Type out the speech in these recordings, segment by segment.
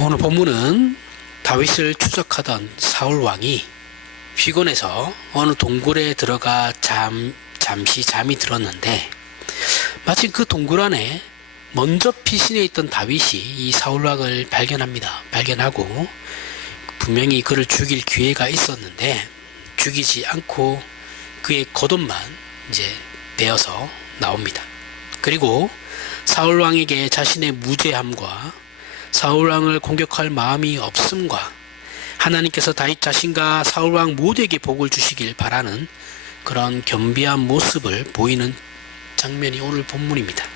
오늘 본문은 다윗을 추적하던 사울 왕이 피곤해서 어느 동굴에 들어가 잠시 잠이 들었는데, 마침 그 동굴 안에 먼저 피신해 있던 다윗이 이 사울 왕을 발견하고 분명히 그를 죽일 기회가 있었는데 죽이지 않고 그의 겉옷만 이제 베어서 나옵니다. 그리고 사울 왕에게 자신의 무죄함과 사울 왕을 공격할 마음이 없음과 하나님께서 다윗 자신과 사울 왕 모두에게 복을 주시길 바라는 그런 겸비한 모습을 보이는 장면이 오늘 본문입니다.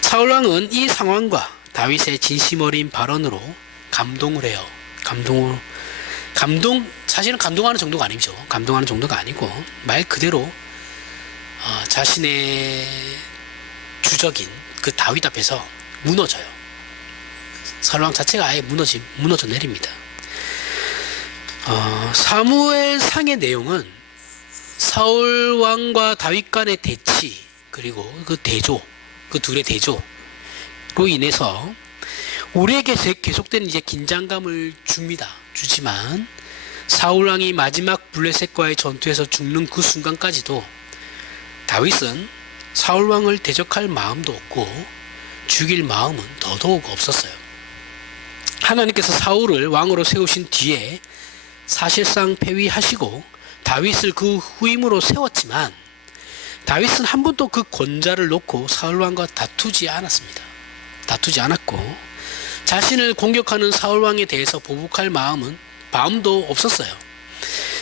사울 왕은 이 상황과 다윗의 진심 어린 발언으로 감동을 해요. 사실은 감동하는 정도가 아니죠. 감동하는 정도가 아니고 말 그대로 자신의 주적인 그 다윗 앞에서 무너져요. 사울 왕 자체가 아예 무너져 내립니다. 사무엘 상의 내용은 사울 왕과 다윗 간의 대치, 그리고 그 둘의 대조로 인해서 우리에게 계속된 이제 긴장감을 주지만 사울 왕이 마지막 블레셋과의 전투에서 죽는 그 순간까지도 다윗은 사울 왕을 대적할 마음도 없고 죽일 마음은 더더욱 없었어요. 하나님께서 사울을 왕으로 세우신 뒤에 사실상 폐위하시고 다윗을 그 후임으로 세웠지만 다윗은 한 번도 그 권좌를 놓고 사울 왕과 다투지 않았고 자신을 공격하는 사울 왕에 대해서 보복할 마음도 없었어요.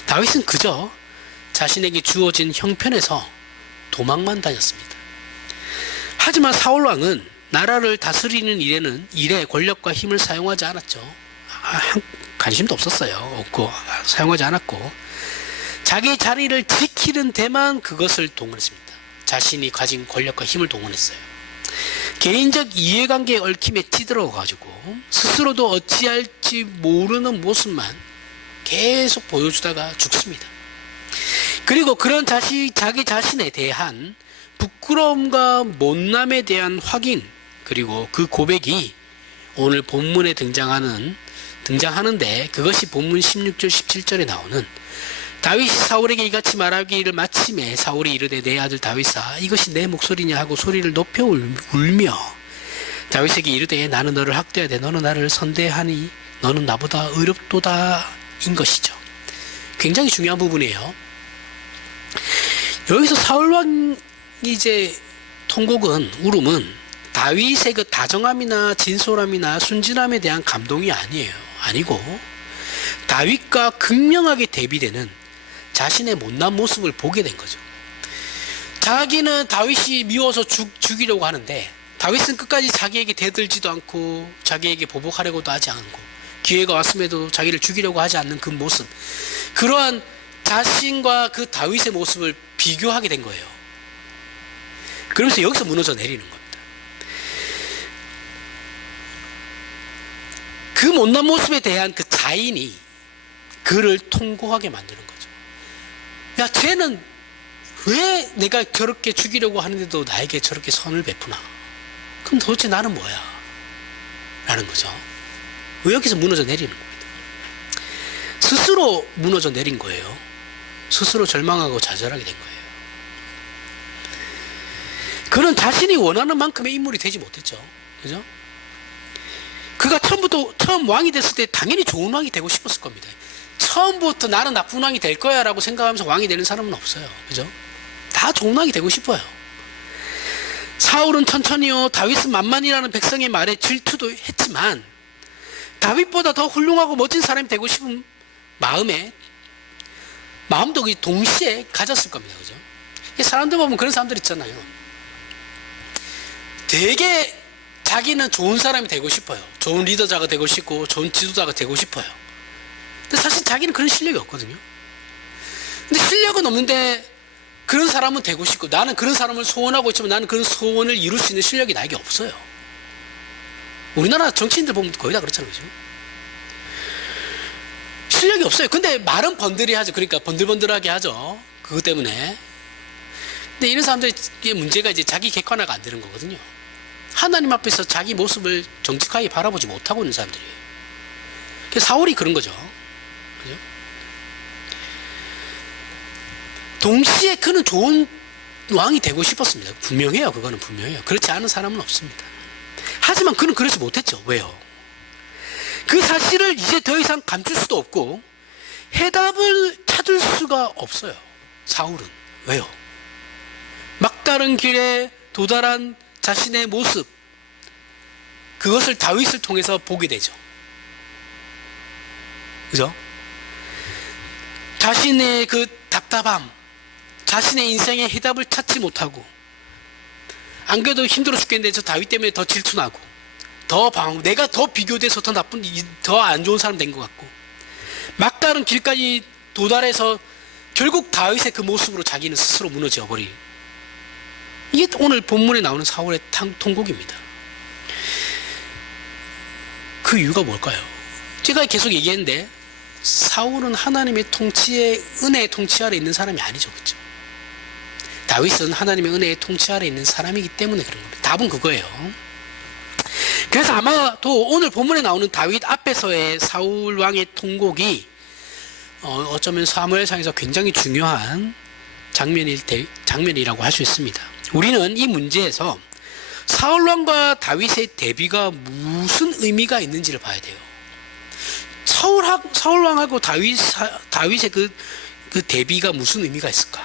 다윗은 그저 자신에게 주어진 형편에서 도망만 다녔습니다. 하지만 사울 왕은 나라를 다스리는 일에 권력과 힘을 사용하지 않았죠. 관심도 없었어요. 사용하지 않았고 자기 자리를 지키는 데만 그것을 동원했습니다. 자신이 가진 권력과 힘을 동원했어요. 개인적 이해관계에 얽힘에 찌들어가지고 스스로도 어찌할지 모르는 모습만 계속 보여주다가 죽습니다. 그리고 그런 자기 자신에 대한 부끄러움과 못남에 대한 확인, 그리고 그 고백이 오늘 본문에 등장하는데 그것이 본문 16절 17절에 나오는 다윗이 사울에게 이같이 말하기를 마침에 사울이 이르되 내 아들 다윗아 이것이 내 목소리냐 하고 소리를 높여 울며 다윗에게 이르되 나는 너를 학대하되 너는 나를 선대하니 너는 나보다 의롭도다 인 것이죠. 굉장히 중요한 부분이에요. 여기서 사울 왕 이제 울음은 다윗의 그 다정함이나 진솔함이나 순진함에 대한 감동이 아니고 다윗과 극명하게 대비되는 자신의 못난 모습을 보게 된 거죠. 자기는 다윗이 미워서 죽이려고 하는데 다윗은 끝까지 자기에게 대들지도 않고 자기에게 보복하려고도 하지 않고 기회가 왔음에도 자기를 죽이려고 하지 않는 그 모습, 그러한 자신과 그 다윗의 모습을 비교하게 된 거예요. 그러면서 여기서 무너져 내리는 겁니다. 그 못난 모습에 대한 그 자인이 그를 통곡하게 만드는 거죠. 야, 쟤는 왜 내가 저렇게 죽이려고 하는데도 나에게 저렇게 선을 베푸나? 그럼 도대체 나는 뭐야? 라는 거죠. 왜 여기서 무너져 내리는 겁니다. 스스로 무너져 내린 거예요. 스스로 절망하고 좌절하게 된 거예요. 그는 자신이 원하는 만큼의 인물이 되지 못했죠. 그죠? 그가 처음 왕이 됐을 때 당연히 좋은 왕이 되고 싶었을 겁니다. 처음부터 나는 나쁜 왕이 될 거야 라고 생각하면서 왕이 되는 사람은 없어요. 그죠? 다 좋은 왕이 되고 싶어요. 사울은 천천히요, 다윗은 만만이라는 백성의 말에 질투도 했지만 다윗보다 더 훌륭하고 멋진 사람이 되고 싶은 마음도 동시에 가졌을 겁니다. 그죠? 사람들 보면 그런 사람들 있잖아요. 되게 자기는 좋은 사람이 되고 싶어요. 좋은 리더자가 되고 싶고 좋은 지도자가 되고 싶어요. 근데 사실 자기는 그런 실력이 없거든요. 근데 실력은 없는데 그런 사람은 되고 싶고 나는 그런 사람을 소원하고 있지만 나는 그런 소원을 이룰 수 있는 실력이 나에게 없어요. 우리나라 정치인들 보면 거의 다 그렇잖아요. 그죠? 실력이 없어요. 근데 말은 번들이하죠. 그러니까 번들번들하게 하죠. 그것 때문에. 근데 이런 사람들의 문제가 이제 자기 객관화가 안 되는 거거든요. 하나님 앞에서 자기 모습을 정직하게 바라보지 못하고 있는 사람들이에요. 그래서 사울이 그런 거죠. 그죠? 동시에 그는 좋은 왕이 되고 싶었습니다. 분명해요. 그거는 분명해요. 그렇지 않은 사람은 없습니다. 하지만 그는 그러지 못했죠. 왜요? 그 사실을 이제 더 이상 감출 수도 없고 해답을 찾을 수가 없어요. 사울은. 왜요? 막다른 길에 도달한 자신의 모습, 그것을 다윗을 통해서 보게 되죠. 그죠? 자신의 그 답답함, 자신의 인생의 해답을 찾지 못하고, 안 그래도 힘들어 죽겠는데 저 다윗 때문에 더 질투나고, 내가 더 비교돼서 더 나쁜, 더 안 좋은 사람 된 것 같고, 막다른 길까지 도달해서 결국 다윗의 그 모습으로 자기는 스스로 무너져 버리. 이게 오늘 본문에 나오는 사울의 통곡입니다. 그 이유가 뭘까요? 제가 계속 얘기했는데 사울은 하나님의 통치에, 은혜의 통치 아래 있는 사람이 아니죠. 그렇죠? 다윗은 하나님의 은혜의 통치 아래 있는 사람이기 때문에 그런 겁니다. 답은 그거예요. 그래서 아마도 오늘 본문에 나오는 다윗 앞에서의 사울 왕의 통곡이 어쩌면 사무엘상에서 굉장히 중요한 장면이라고 할 수 있습니다. 우리는 이 문제에서 사울 왕과 다윗의 대비가 무슨 의미가 있는지를 봐야 돼요. 사울 왕하고 다윗의 그 대비가 무슨 의미가 있을까?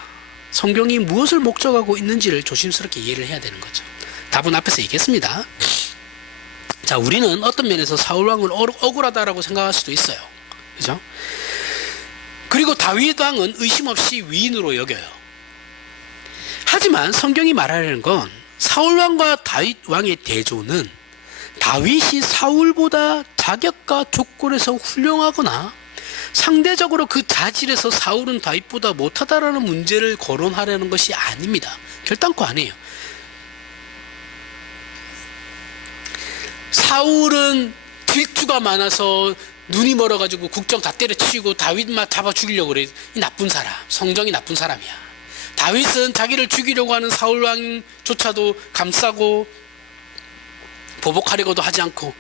성경이 무엇을 목적하고 있는지를 조심스럽게 이해를 해야 되는 거죠. 답은 앞에서 얘기했습니다. 자, 우리는 어떤 면에서 사울 왕을 억울하다라고 생각할 수도 있어요. 그죠? 그리고 다윗 왕은 의심 없이 위인으로 여겨요. 하지만 성경이 말하려는 건 사울 왕과 다윗 왕의 대조는 다윗이 사울보다 자격과 조건에서 훌륭하거나 상대적으로 그 자질에서 사울은 다윗보다 못하다라는 문제를 거론하려는 것이 아닙니다. 결단코 아니에요. 사울은 질투가 많아서 눈이 멀어가지고 국정 다 때려치우고 다윗만 잡아 죽이려고 그래. 이 나쁜 사람, 성정이 나쁜 사람이야. 다윗은 자기를 죽이려고 하는 사울 왕조차도 감싸고 보복하려고도 하지 않고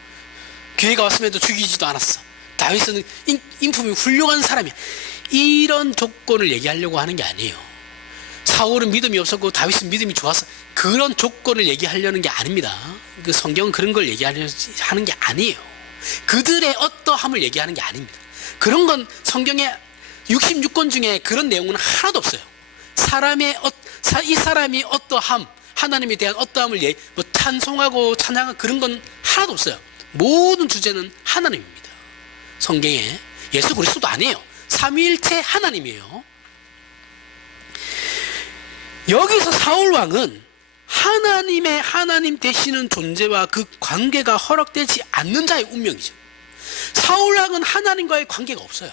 기회가 왔음에도 죽이지도 않았어. 다윗은 인품이 훌륭한 사람이야. 이런 조건을 얘기하려고 하는 게 아니에요. 사울은 믿음이 없었고 다윗은 믿음이 좋았어. 그런 조건을 얘기하려는 게 아닙니다. 그 성경은 그런 걸 얘기하는 게 아니에요. 그들의 어떠함을 얘기하는 게 아닙니다. 그런 건 성경의 66권 중에 그런 내용은 하나도 없어요. 이 사람이 어떠함, 하나님에 대한 어떠함을 찬송하고 찬양하고 그런 건 하나도 없어요. 모든 주제는 하나님입니다. 성경에 예수 그리스도도 아니에요. 삼위일체 하나님이에요. 여기서 사울 왕은 하나님 되시는 존재와 그 관계가 허락되지 않는 자의 운명이죠. 사울 왕은 하나님과의 관계가 없어요.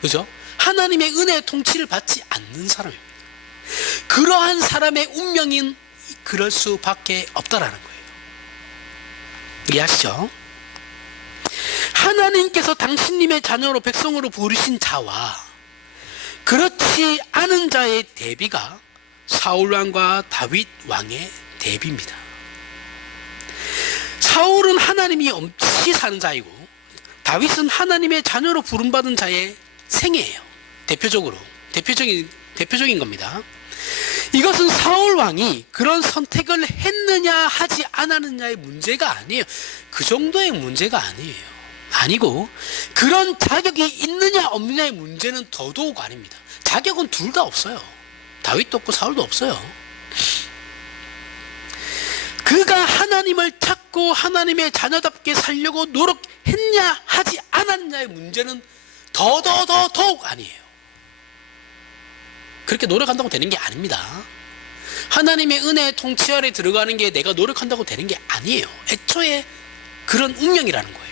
그죠? 하나님의 은혜의 통치를 받지 않는 사람입니다. 그러한 사람의 운명인 그럴 수밖에 없다라는 거예요. 이해하시죠? 하나님께서 당신님의 자녀로 백성으로 부르신 자와 그렇지 않은 자의 대비가 사울 왕과 다윗 왕의 대비입니다. 사울은 하나님이 없이 사는 자이고 다윗은 하나님의 자녀로 부름받은 자의 생애예요. 대표적인 겁니다. 이것은 사울 왕이 그런 선택을 했느냐 하지 않았느냐의 문제가 아니에요. 그 정도의 문제가 아니고 그런 자격이 있느냐 없느냐의 문제는 더더욱 아닙니다. 자격은 둘 다 없어요. 다윗도 없고 사울도 없어요. 그가 하나님을 찾고 하나님의 자녀답게 살려고 노력했냐 하지 않았냐의 문제는 더욱 아니에요. 그렇게 노력한다고 되는 게 아닙니다. 하나님의 은혜의 통치 아래 들어가는 게 내가 노력한다고 되는 게 아니에요. 애초에 그런 운명이라는 거예요.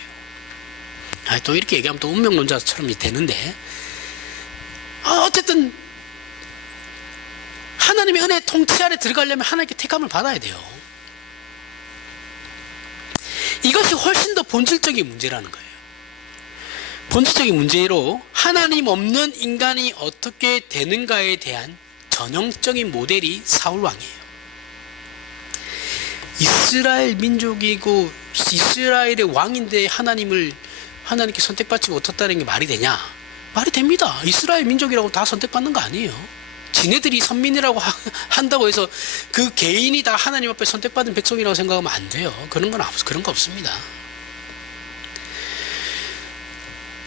또 이렇게 얘기하면 또 운명론자처럼 되는데 어쨌든 하나님의 은혜의 통치 아래 들어가려면 하나님께 택함을 받아야 돼요. 이것이 훨씬 더 본질적인 문제라는 거예요. 본질적인 문제로 하나님 없는 인간이 어떻게 되는가에 대한 전형적인 모델이 사울 왕이에요. 이스라엘 민족이고 이스라엘의 왕인데 하나님께 선택받지 못했다는 게 말이 되냐? 말이 됩니다. 이스라엘 민족이라고 다 선택받는 거 아니에요. 지네들이 선민이라고 한다고 해서 그 개인이 다 하나님 앞에 선택받은 백성이라고 생각하면 안 돼요. 그런 거 없습니다.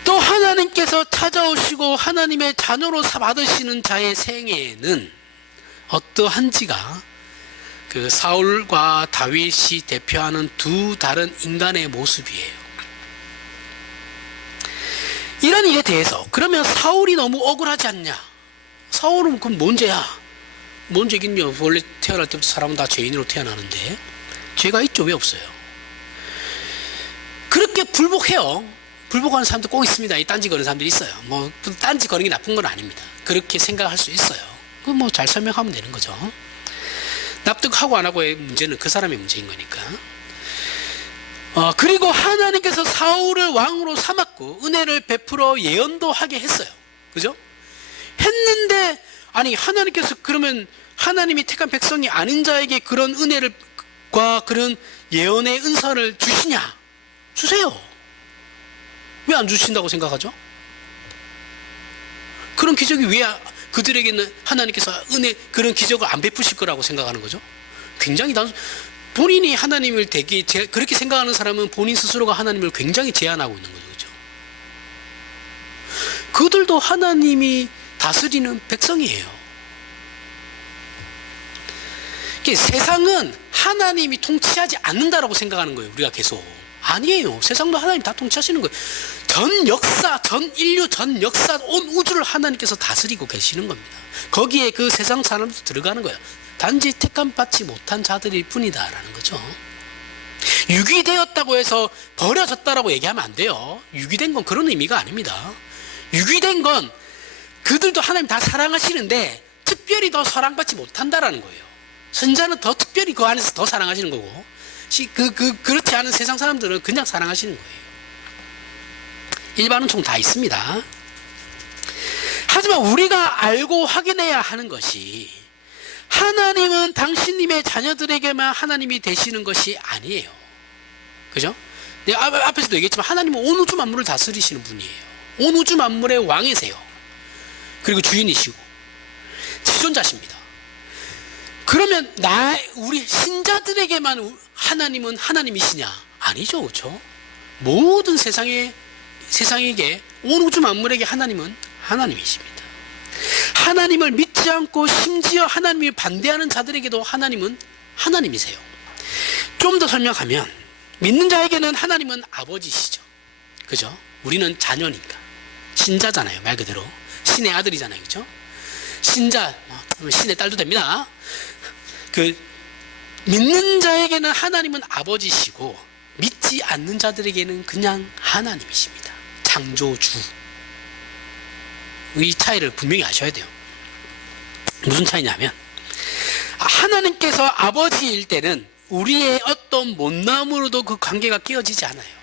또 하나님께서 찾아오시고 하나님의 자녀로 받으시는 자의 생애에는 어떠한지가 그 사울과 다윗이 대표하는 두 다른 인간의 모습이에요. 이런 일에 대해서 그러면 사울이 너무 억울하지 않냐? 사울은 그럼 뭔 죄야? 뭔 죄긴요? 원래 태어날 때부터 사람은 다 죄인으로 태어나는데 죄가 있죠? 왜 없어요? 그렇게 불복해요. 불복하는 사람도 꼭 있습니다. 이 딴지 거는 사람들이 있어요. 뭐 딴지 거는 게 나쁜 건 아닙니다. 그렇게 생각할 수 있어요. 그 뭐 잘 설명하면 되는 거죠. 납득하고 안 하고의 문제는 그 사람의 문제인 거니까. 그리고 하나님께서 사울을 왕으로 삼았고 은혜를 베풀어 예언도 하게 했어요. 그죠? 했는데 아니 하나님께서 그러면 하나님이 택한 백성이 아닌 자에게 그런 은혜를과 그런 예언의 은사를 주시냐? 주세요. 왜 안 주신다고 생각하죠? 그런 기적이 왜 그들에게는 하나님께서 그런 기적을 안 베푸실 거라고 생각하는 거죠? 굉장히 본인이 하나님을 그렇게 생각하는 사람은 본인 스스로가 하나님을 굉장히 제한하고 있는 거죠. 그죠? 그들도 하나님이 다스리는 백성이에요. 세상은 하나님이 통치하지 않는다라고 생각하는 거예요. 우리가 계속. 아니에요. 세상도 하나님 다 통치하시는 거예요. 전 역사, 전 인류, 전 역사, 온 우주를 하나님께서 다스리고 계시는 겁니다. 거기에 그 세상 사람도 들어가는 거예요. 단지 택함 받지 못한 자들일 뿐이다라는 거죠. 유기되었다고 해서 버려졌다라고 얘기하면 안 돼요. 유기된 건 그런 의미가 아닙니다. 유기된 건 그들도 하나님 다 사랑하시는데 특별히 더 사랑받지 못한다라는 거예요. 선자는 더 특별히 그 안에서 더 사랑하시는 거고 그렇지 않은 세상 사람들은 그냥 사랑하시는 거예요. 일반은 좀 다 있습니다. 하지만 우리가 알고 확인해야 하는 것이 하나님은 당신님의 자녀들에게만 하나님이 되시는 것이 아니에요. 그죠? 내가 앞에서도 얘기했지만 하나님은 온 우주 만물을 다스리시는 분이에요. 온 우주 만물의 왕이세요. 그리고 주인이시고 지존자십니다. 그러면 우리 신자들에게만 하나님은 하나님이시냐? 아니죠. 그렇죠? 모든 세상에게 온 우주 만물에게 하나님은 하나님이십니다. 하나님을 믿지 않고 심지어 하나님을 반대하는 자들에게도 하나님은 하나님이세요. 좀 더 설명하면 믿는 자에게는 하나님은 아버지시죠. 그죠? 우리는 자녀니까 신자잖아요. 말 그대로 신의 아들이잖아요. 그죠? 신자, 신의 딸도 됩니다. 믿는 자에게는 하나님은 아버지시고 믿지 않는 자들에게는 그냥 하나님이십니다. 창조주. 이 차이를 분명히 아셔야 돼요. 무슨 차이냐면 하나님께서 아버지일 때는 우리의 어떤 못남으로도 그 관계가 깨어지지 않아요.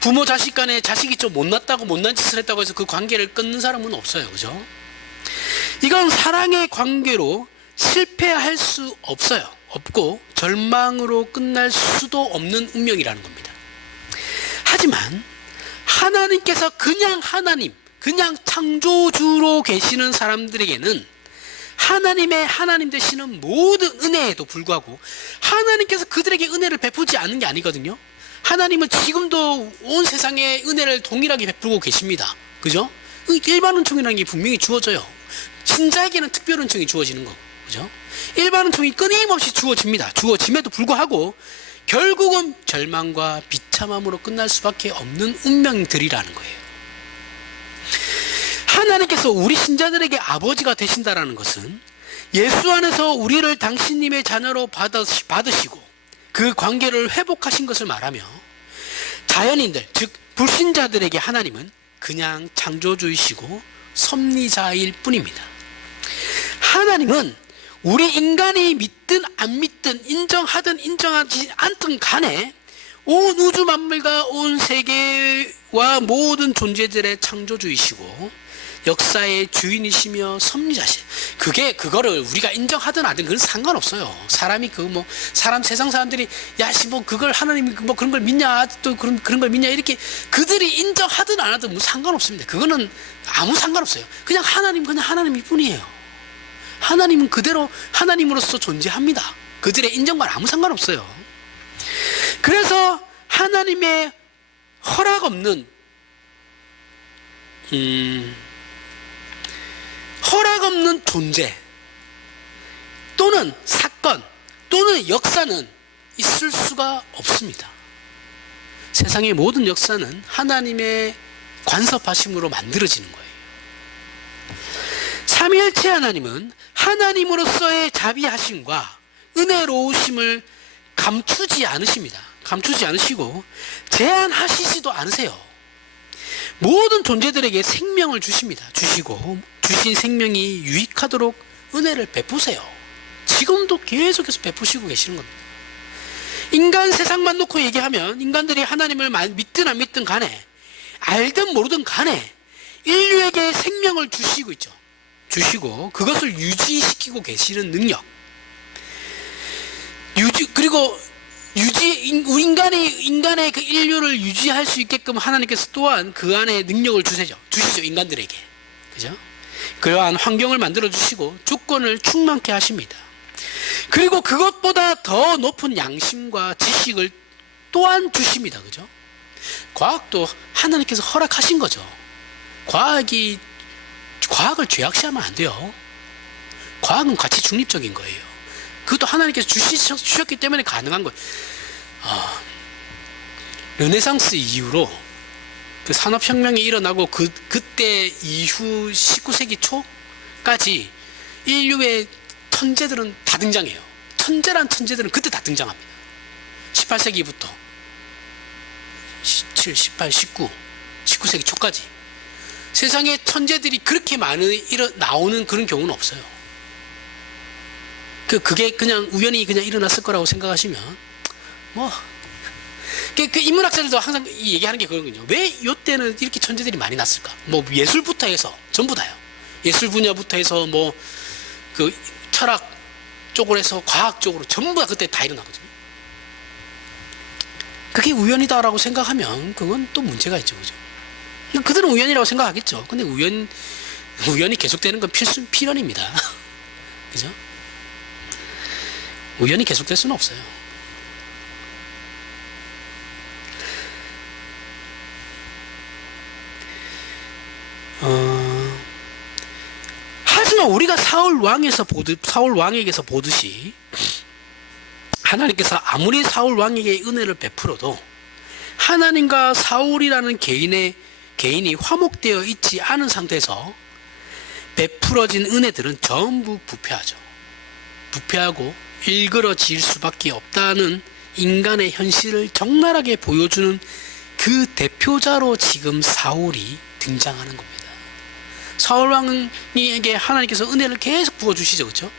부모 자식 간에 자식이 좀 못났다고 못난 짓을 했다고 해서 그 관계를 끊는 사람은 없어요. 그죠? 이건 사랑의 관계로 실패할 수 없고 절망으로 끝날 수도 없는 운명이라는 겁니다. 하지만 하나님께서 그냥 창조주로 계시는 사람들에게는 하나님 되시는 모든 은혜에도 불구하고 하나님께서 그들에게 은혜를 베푸지 않는 게 아니거든요. 하나님은 지금도 온 세상에 은혜를 동일하게 베풀고 계십니다. 그죠? 일반 은총이라는 게 분명히 주어져요. 신자에게는 특별 은총이 주어지는 거. 그죠? 일반 은총이 끊임없이 주어집니다. 주어짐에도 불구하고 결국은 절망과 비참함으로 끝날 수밖에 없는 운명들이라는 거예요. 하나님께서 우리 신자들에게 아버지가 되신다라는 것은 예수 안에서 우리를 당신님의 자녀로 받으시고 그 관계를 회복하신 것을 말하며 자연인들, 즉 불신자들에게 하나님은 그냥 창조주이시고 섭리자일 뿐입니다. 하나님은 우리 인간이 믿든 안 믿든 인정하든 인정하지 않든 간에 온 우주 만물과 온 세계와 모든 존재들의 창조주이시고 역사의 주인이시며 섭리자시. 그거를 우리가 인정하든 안 하든 그건 상관없어요. 사람이 사람 세상 사람들이 뭐 그걸 하나님이 뭐 그런 걸 믿냐, 또 그런 걸 믿냐, 이렇게 그들이 인정하든 안 하든 뭐 상관없습니다. 그거는 아무 상관없어요. 그냥 하나님일 뿐이에요. 하나님은 그대로 하나님으로서 존재합니다. 그들의 인정과는 아무 상관없어요. 그래서 하나님의 허락 없는 존재 또는 사건 또는 역사는 있을 수가 없습니다. 세상의 모든 역사는 하나님의 간섭하심으로 만들어지는 거예요. 삼위일체 하나님은 하나님으로서의 자비하심과 은혜로우심을 감추지 않으십니다. 감추지 않으시고 제한하시지도 않으세요. 모든 존재들에게 생명을 주십니다. 주시고 주신 생명이 유익하도록 은혜를 베푸세요. 지금도 계속해서 베푸시고 계시는 겁니다. 인간 세상만 놓고 얘기하면 인간들이 하나님을 믿든 안 믿든 간에, 알든 모르든 간에 인류에게 생명을 주시고 있죠. 주시고 그것을 유지시키고 계시는 능력, 그리고 인간의 그 인류를 유지할 수 있게끔 하나님께서 또한 그 안에 능력을 주시죠. 인간들에게. 그죠? 그러한 환경을 만들어 주시고 조건을 충만케 하십니다. 그리고 그것보다 더 높은 양심과 지식을 또한 주십니다. 그죠? 과학도 하나님께서 허락하신 거죠. 과학을 죄악시하면 안 돼요. 과학은 가치 중립적인 거예요. 그것도 하나님께서 주셨기 때문에 가능한 거예요. 르네상스 이후로 그 산업혁명이 일어나고 그때 이후 19세기 초까지 인류의 천재들은 다 등장해요. 천재란 천재들은 그때 다 등장합니다. 18세기부터 17, 18, 19세기 초까지 세상에 천재들이 그렇게 나오는 그런 경우는 없어요. 그게 그냥 우연히 그냥 일어났을 거라고 생각하시면 그 인문학자들도 항상 얘기하는 게 그거거든요. 왜 이때는 이렇게 천재들이 많이 났을까? 예술부터 해서 전부 다요. 예술 분야부터 해서 그 철학 쪽으로 해서 과학 쪽으로 전부 다 그때 다 일어나거든요. 그게 우연이다라고 생각하면 그건 또 문제가 있죠, 그죠? 그들은 우연이라고 생각하겠죠. 근데 우연이 계속되는 건 필연입니다. 그죠? 우연히 계속될 수는 없어요. 하지만 우리가 사울 왕에게서 보듯이 하나님께서 아무리 사울 왕에게 은혜를 베풀어도 하나님과 사울이라는 개인이 화목되어 있지 않은 상태에서 베풀어진 은혜들은 전부 부패하죠. 부패하고 일그러질 수밖에 없다는 인간의 현실을 적나라하게 보여주는 그 대표자로 지금 사울이 등장하는 겁니다. 사울 왕에게 하나님께서 은혜를 계속 부어주시죠. 그렇죠?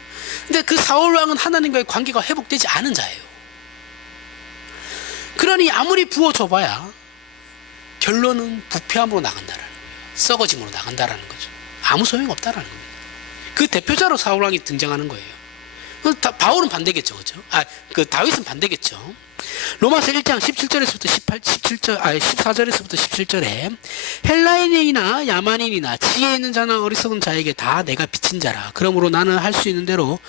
근데 그 사울 왕은 하나님과의 관계가 회복되지 않은 자예요. 그러니 아무리 부어줘봐야 결론은 부패함으로 나간다라는 거예요. 썩어짐으로 나간다라는 거죠. 아무 소용이 없다라는 겁니다. 그 대표자로 사울 왕이 등장하는 거예요. 바울은 반대겠죠. 그죠? 다윗은 반대겠죠. 로마서 1장 17절에서부터 14절에서부터 17절에 헬라인이나 야만인이나 지혜 있는 자나 어리석은 자에게 다 내가 빚진 자라. 그러므로 나는 할 수 있는 대로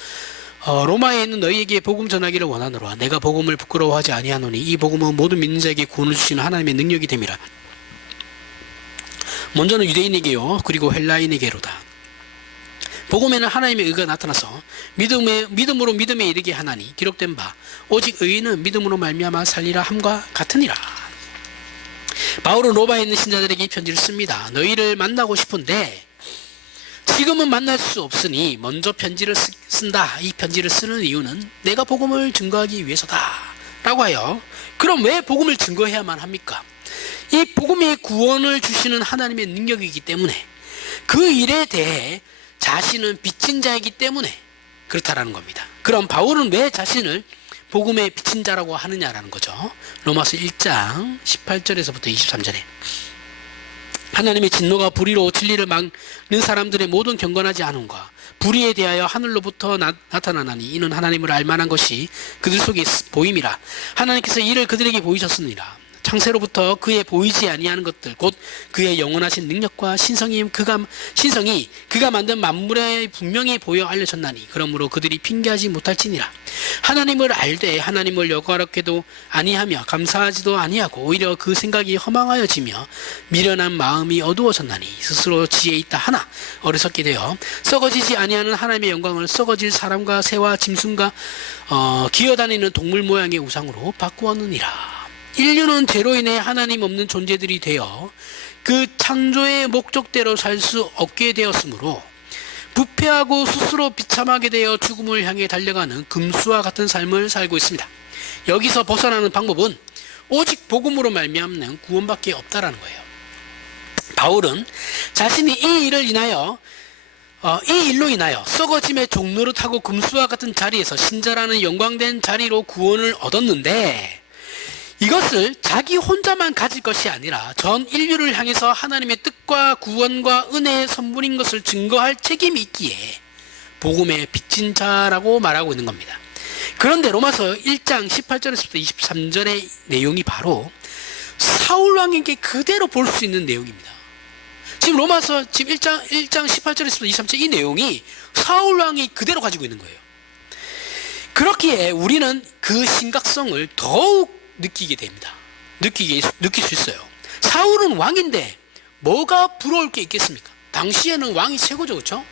로마에 있는 너희에게 복음 전하기를 원하노라. 내가 복음을 부끄러워하지 아니하노니 이 복음은 모든 믿는 자에게 구원을 주시는 하나님의 능력이 됨이라. 먼저는 유대인에게요 그리고 헬라인에게로다. 복음에는 하나님의 의가 나타나서 믿음으로 믿음에 이르게 하나니 기록된 바 오직 의인은 믿음으로 말미암아 살리라 함과 같으니라. 바울은 로마에 있는 신자들에게 이 편지를 씁니다. 너희를 만나고 싶은데 지금은 만날 수 없으니 먼저 편지를 쓴다. 이 편지를 쓰는 이유는 내가 복음을 증거하기 위해서다 라고 하여, 그럼 왜 복음을 증거해야만 합니까? 이 복음이 구원을 주시는 하나님의 능력이기 때문에, 그 일에 대해 자신은 빚진 자이기 때문에 그렇다라는 겁니다. 그럼 바울은 왜 자신을 복음의 빚진 자라고 하느냐라는 거죠. 로마서 1장 18절에서부터 23절에 하나님의 진노가 불의로 진리를 막는 사람들의 모든 경건하지 않음과 불의에 대하여 하늘로부터 나타나나니 이는 하나님을 알만한 것이 그들 속에 보임이라. 하나님께서 이를 그들에게 보이셨느니라. 창세로부터 그의 보이지 아니하는 것들 곧 그의 영원하신 능력과 신성이 그가 만든 만물에 분명히 보여 알려졌나니 그러므로 그들이 핑계하지 못할지니라. 하나님을 알되 하나님을 여호와롭게도 아니하며 감사하지도 아니하고 오히려 그 생각이 허망하여지며 미련한 마음이 어두워졌나니 스스로 지혜 있다 하나 어리석게 되어 썩어지지 아니하는 하나님의 영광을 썩어질 사람과 새와 짐승과 기어다니는 동물 모양의 우상으로 바꾸었느니라. 인류는 죄로 인해 하나님 없는 존재들이 되어 그 창조의 목적대로 살 수 없게 되었으므로 부패하고 스스로 비참하게 되어 죽음을 향해 달려가는 금수와 같은 삶을 살고 있습니다. 여기서 벗어나는 방법은 오직 복음으로 말미암는 구원밖에 없다라는 거예요. 바울은 자신이 이 일로 인하여 썩어짐의 종노릇하고 금수와 같은 자리에서 신자라는 영광된 자리로 구원을 얻었는데 이것을 자기 혼자만 가질 것이 아니라 전 인류를 향해서 하나님의 뜻과 구원과 은혜의 선물인 것을 증거할 책임이 있기에 복음의 빚진 자라고 말하고 있는 겁니다. 그런데 로마서 1장 18절에서부터 23절의 내용이 바로 사울 왕에게 그대로 볼 수 있는 내용입니다. 지금 로마서 1장 18절에서부터 23절 이 내용이 사울 왕이 그대로 가지고 있는 거예요. 그렇기에 우리는 그 심각성을 더욱 느끼게 됩니다. 느낄 수 있어요. 사울은 왕인데 뭐가 부러울 게 있겠습니까? 당시에는 왕이 최고죠, 그렇죠?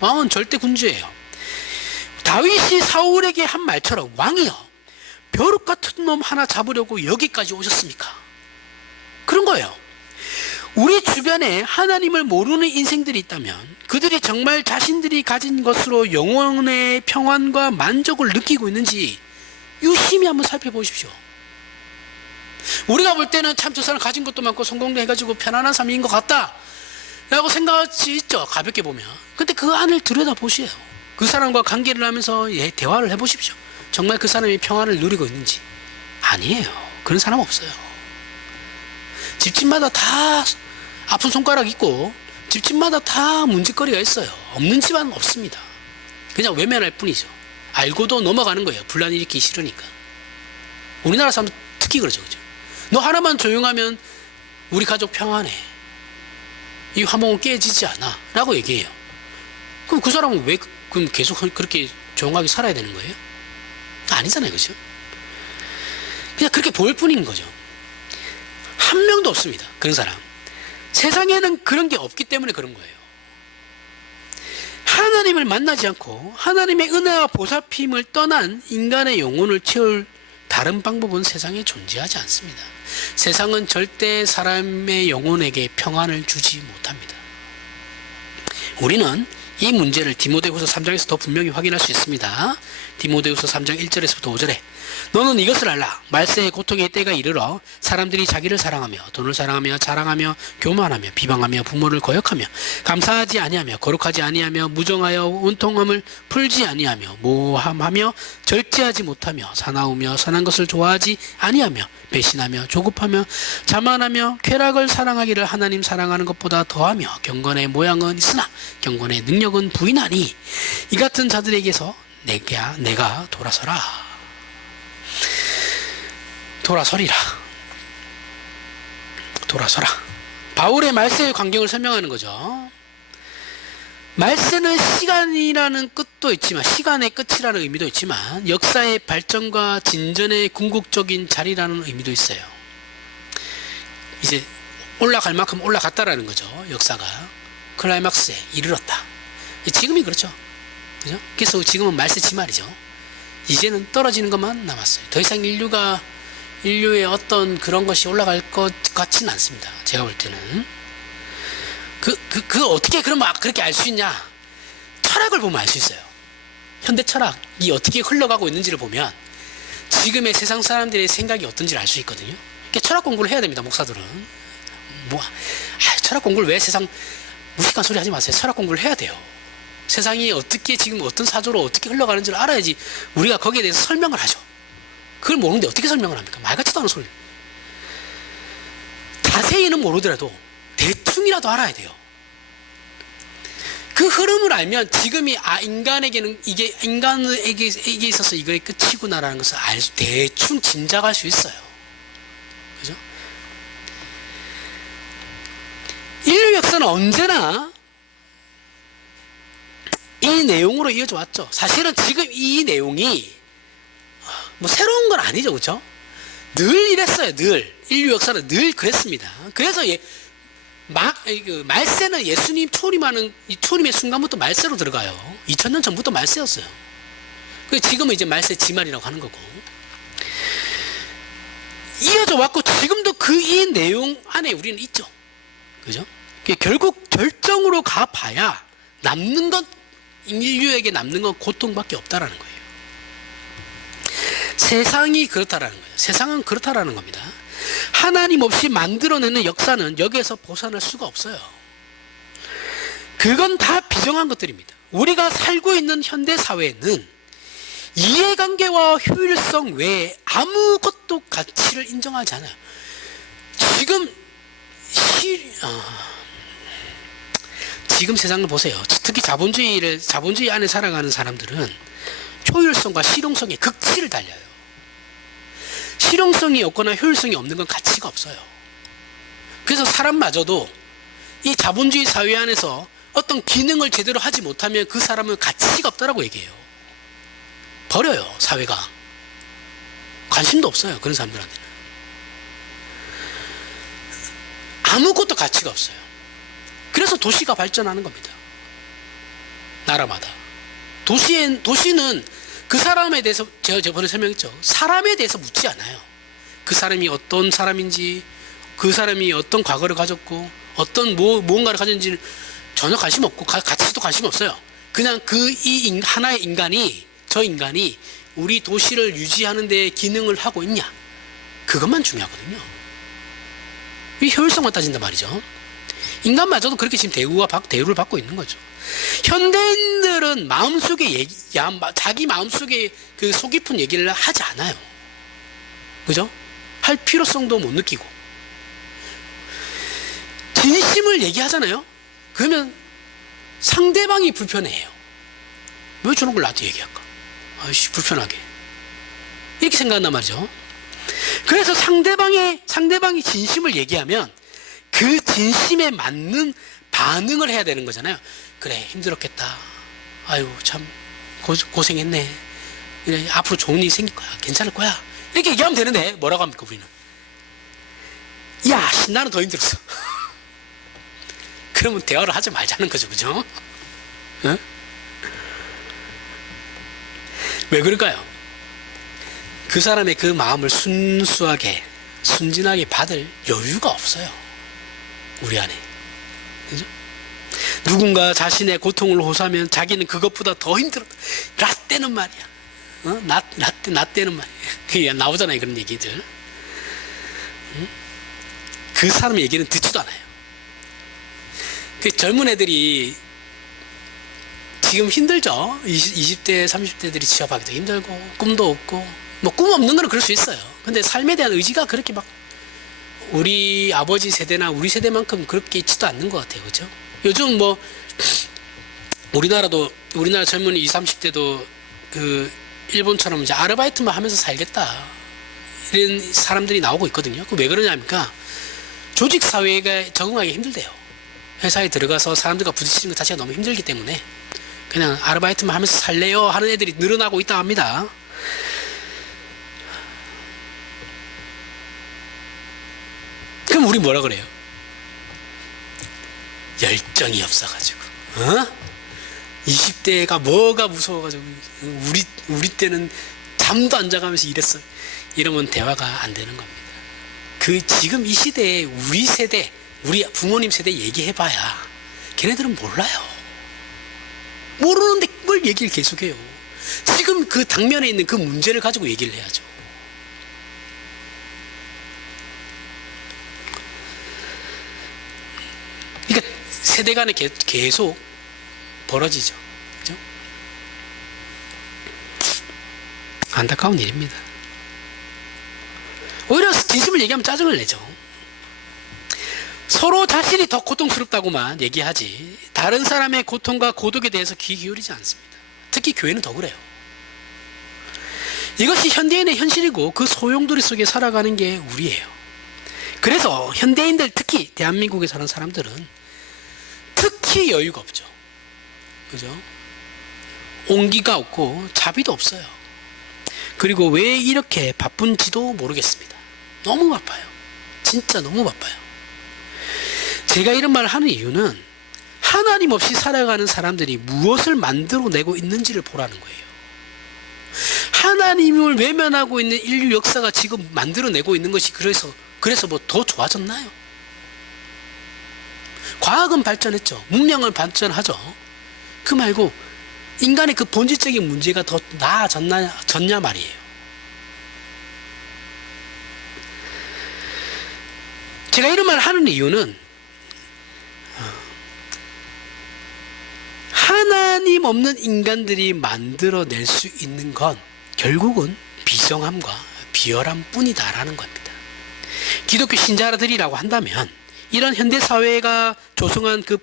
왕은 절대 군주예요. 다윗이 사울에게 한 말처럼 왕이여, 벼룩 같은 놈 하나 잡으려고 여기까지 오셨습니까? 그런 거예요. 우리 주변에 하나님을 모르는 인생들이 있다면 그들이 정말 자신들이 가진 것으로 영혼의 평안과 만족을 느끼고 있는지 유심히 한번 살펴보십시오. 우리가 볼 때는 참 저 사람 가진 것도 많고 성공도 해가지고 편안한 삶인 것 같다 라고 생각할 수 있죠, 가볍게 보면. 근데 그 안을 들여다보세요. 그 사람과 관계를 하면서 대화를 해보십시오. 정말 그 사람이 평안을 누리고 있는지. 아니에요. 그런 사람 없어요. 집집마다 다 아픈 손가락 있고 집집마다 다 문제거리가 있어요. 없는 집안은 없습니다. 그냥 외면할 뿐이죠. 알고도 넘어가는 거예요. 분란 일으키기 싫으니까. 우리나라 사람들 특히 그러죠, 그죠? 너 하나만 조용하면 우리 가족 평안해. 이 화목은 깨지지 않아. 라고 얘기해요. 그럼 그 사람은 왜 그럼 계속 그렇게 조용하게 살아야 되는 거예요? 아니잖아요, 그죠? 그냥 그렇게 보일 뿐인 거죠. 한 명도 없습니다, 그런 사람. 세상에는 그런 게 없기 때문에 그런 거예요. 하나님을 만나지 않고 하나님의 은혜와 보살핌을 떠난 인간의 영혼을 채울 다른 방법은 세상에 존재하지 않습니다. 세상은 절대 사람의 영혼에게 평안을 주지 못합니다. 우리는 이 문제를 디모데후서 3장에서 더 분명히 확인할 수 있습니다. 디모데후서 3장 1절에서부터 5절에 너는 이것을 알라. 말세의 고통의 때가 이르러 사람들이 자기를 사랑하며 돈을 사랑하며 자랑하며 교만하며 비방하며 부모를 거역하며 감사하지 아니하며 거룩하지 아니하며 무정하여 원통함을 풀지 아니하며 모함하며 절제하지 못하며 사나우며 선한 것을 좋아하지 아니하며 배신하며 조급하며 자만하며 쾌락을 사랑하기를 하나님 사랑하는 것보다 더하며 경건의 모양은 있으나 경건의 능력은 부인하니 이 같은 자들에게서 내가 돌아서리라. 돌아서라. 바울의 말세의 광경을 설명하는 거죠. 말세는 시간이라는 끝도 있지만, 시간의 끝이라는 의미도 있지만 역사의 발전과 진전의 궁극적인 자리라는 의미도 있어요. 이제 올라갈 만큼 올라갔다라는 거죠. 역사가 클라이막스에 이르렀다. 지금이 그렇죠. 그죠? 그래서 지금은 말세 지말이죠. 이제는 떨어지는 것만 남았어요. 더 이상 인류의 어떤 그런 것이 올라갈 것 같지는 않습니다. 제가 볼 때는. 어떻게 그러면 그렇게 알 수 있냐? 철학을 보면 알 수 있어요. 현대 철학이 어떻게 흘러가고 있는지를 보면 지금의 세상 사람들의 생각이 어떤지를 알 수 있거든요. 그러니까 철학 공부를 해야 됩니다, 목사들은. 철학 공부를 왜 무식한 소리 하지 마세요. 철학 공부를 해야 돼요. 세상이 어떻게 지금 어떤 사조로 어떻게 흘러가는지를 알아야지 우리가 거기에 대해서 설명을 하죠. 그걸 모르는데 어떻게 설명을 합니까? 말 같지도 않은 소리. 자세히는 모르더라도 대충 흐름이라도 알아야 돼요. 그 흐름을 알면 지금이 인간에게는 인간에게 있어서 이거의 끝이구나라는 것을 대충 짐작할 수 있어요. 그죠? 인류 역사는 언제나 이 내용으로 이어져 왔죠. 사실은 지금 이 내용이 뭐 새로운 건 아니죠. 그렇죠? 늘 이랬어요. 늘 인류 역사는 늘 그랬습니다. 그래서 말세는 예수님 초림의 순간부터 말세로 들어가요. 2000년 전부터 말세였어요. 지금은 이제 말세 지말이라고 하는 거고, 이어져 왔고 지금도 그 이 내용 안에 우리는 있죠. 그죠? 결국 절정으로 가봐야 인류에게 남는 건 고통밖에 없다라는 거예요. 세상이 그렇다라는 거예요. 세상은 그렇다라는 겁니다. 하나님 없이 만들어내는 역사는 여기에서 벗어날 수가 없어요. 그건 다 비정한 것들입니다. 우리가 살고 있는 현대 사회는 이해관계와 효율성 외에 아무것도 가치를 인정하지 않아요. 지금 세상을 보세요. 특히 자본주의 안에 살아가는 사람들은 효율성과 실용성의 극치를 달려요. 실용성이 없거나 효율성이 없는 건 가치가 없어요. 그래서 사람마저도 이 자본주의 사회 안에서 어떤 기능을 제대로 하지 못하면 그 사람은 가치가 없다라고 얘기해요. 버려요, 사회가. 관심도 없어요, 그런 사람들한테는. 아무것도 가치가 없어요. 그래서 도시가 발전하는 겁니다. 나라마다. 도시는 그 사람에 대해서 제가 저번에 설명했죠. 사람에 대해서 묻지 않아요. 그 사람이 어떤 사람인지, 그 사람이 어떤 과거를 가졌고 어떤 무언가를 가졌는지는 전혀 관심 없고 가치도 관심 없어요. 그냥 하나의 저 인간이 우리 도시를 유지하는 데 기능을 하고 있냐, 그것만 중요하거든요. 이 효율성만 따진단 말이죠. 인간마저도 그렇게 지금 대우를 받고 있는 거죠. 현대인들은 자기 마음속에 그 속 깊은 얘기를 하지 않아요. 그죠? 할 필요성도 못 느끼고. 진심을 얘기하잖아요? 그러면 상대방이 불편해해요. 왜 저런 걸 나한테 얘기할까? 아이씨, 불편하게. 이렇게 생각한단 말이죠. 그래서 상대방이 진심을 얘기하면 그 진심에 맞는 반응을 해야 되는 거잖아요. 그래, 힘들었겠다. 아유, 참 고생했네. 그래, 앞으로 좋은 일이 생길 거야. 괜찮을 거야. 이렇게 얘기하면 되는데 뭐라고 합니까, 우리는? 야, 나는 더 힘들었어. 그러면 대화를 하지 말자는 거죠. 그죠? 응? 왜 그럴까요? 그 사람의 그 마음을 순진하게 받을 여유가 없어요. 우리 안에. 그죠? 누군가 자신의 고통을 호소하면 자기는 그것보다 더 힘들어. 라떼는 말이야. 라떼는 말이야. 그게 나오잖아요, 그런 얘기들. 응? 그 사람의 얘기는 듣지도 않아요. 그 젊은 애들이 지금 힘들죠. 20대, 30대들이 취업하기도 힘들고, 꿈도 없고, 뭐 꿈 없는 거는 그럴 수 있어요. 근데 삶에 대한 의지가 그렇게 막 우리 아버지 세대나 우리 세대만큼 그렇게 있지도 않는 것 같아요. 그죠? 요즘 우리나라 젊은 20, 30대도 그 일본처럼 이제 아르바이트만 하면서 살겠다, 이런 사람들이 나오고 있거든요. 그 왜 그러냐니까 조직 사회가 적응하기 힘들대요. 회사에 들어가서 사람들과 부딪히는 것 자체가 너무 힘들기 때문에 그냥 아르바이트만 하면서 살래요 하는 애들이 늘어나고 있다 합니다. 그럼 우리 뭐라 그래요? 열정이 없어가지고, 20대가 뭐가 무서워가지고, 우리 때는 잠도 안 자가면서 일했어. 이러면 대화가 안 되는 겁니다. 지금 이 시대에 우리 부모님 세대 얘기해봐야 걔네들은 몰라요. 모르는데 뭘 얘기를 계속해요. 지금 그 당면에 있는 그 문제를 가지고 얘기를 해야죠. 그러니까 세대 간에 계속 벌어지죠. 그죠? 안타까운 일입니다. 오히려 진심을 얘기하면 짜증을 내죠. 서로 자신이 더 고통스럽다고만 얘기하지 다른 사람의 고통과 고독에 대해서 귀 기울이지 않습니다. 특히 교회는 더 그래요. 이것이 현대인의 현실이고 그 소용돌이 속에 살아가는 게 우리예요. 그래서 현대인들, 특히 대한민국에 사는 사람들은 특히 여유가 없죠. 그죠? 온기가 없고 자비도 없어요. 그리고 왜 이렇게 바쁜지도 모르겠습니다. 너무 바빠요. 진짜 너무 바빠요. 제가 이런 말을 하는 이유는 하나님 없이 살아가는 사람들이 무엇을 만들어내고 있는지를 보라는 거예요. 하나님을 외면하고 있는 인류 역사가 지금 만들어내고 있는 것이 그래서 뭐 더 좋아졌나요? 과학은 발전했죠. 문명은 발전하죠. 그 말고 인간의 그 본질적인 문제가 더 나아졌냐 말이에요. 제가 이런 말을 하는 이유는 하나님 없는 인간들이 만들어낼 수 있는 건 결국은 비정함과 비열함 뿐이다라는 겁니다. 기독교 신자들이라고 한다면 이런 현대사회가 조성한 그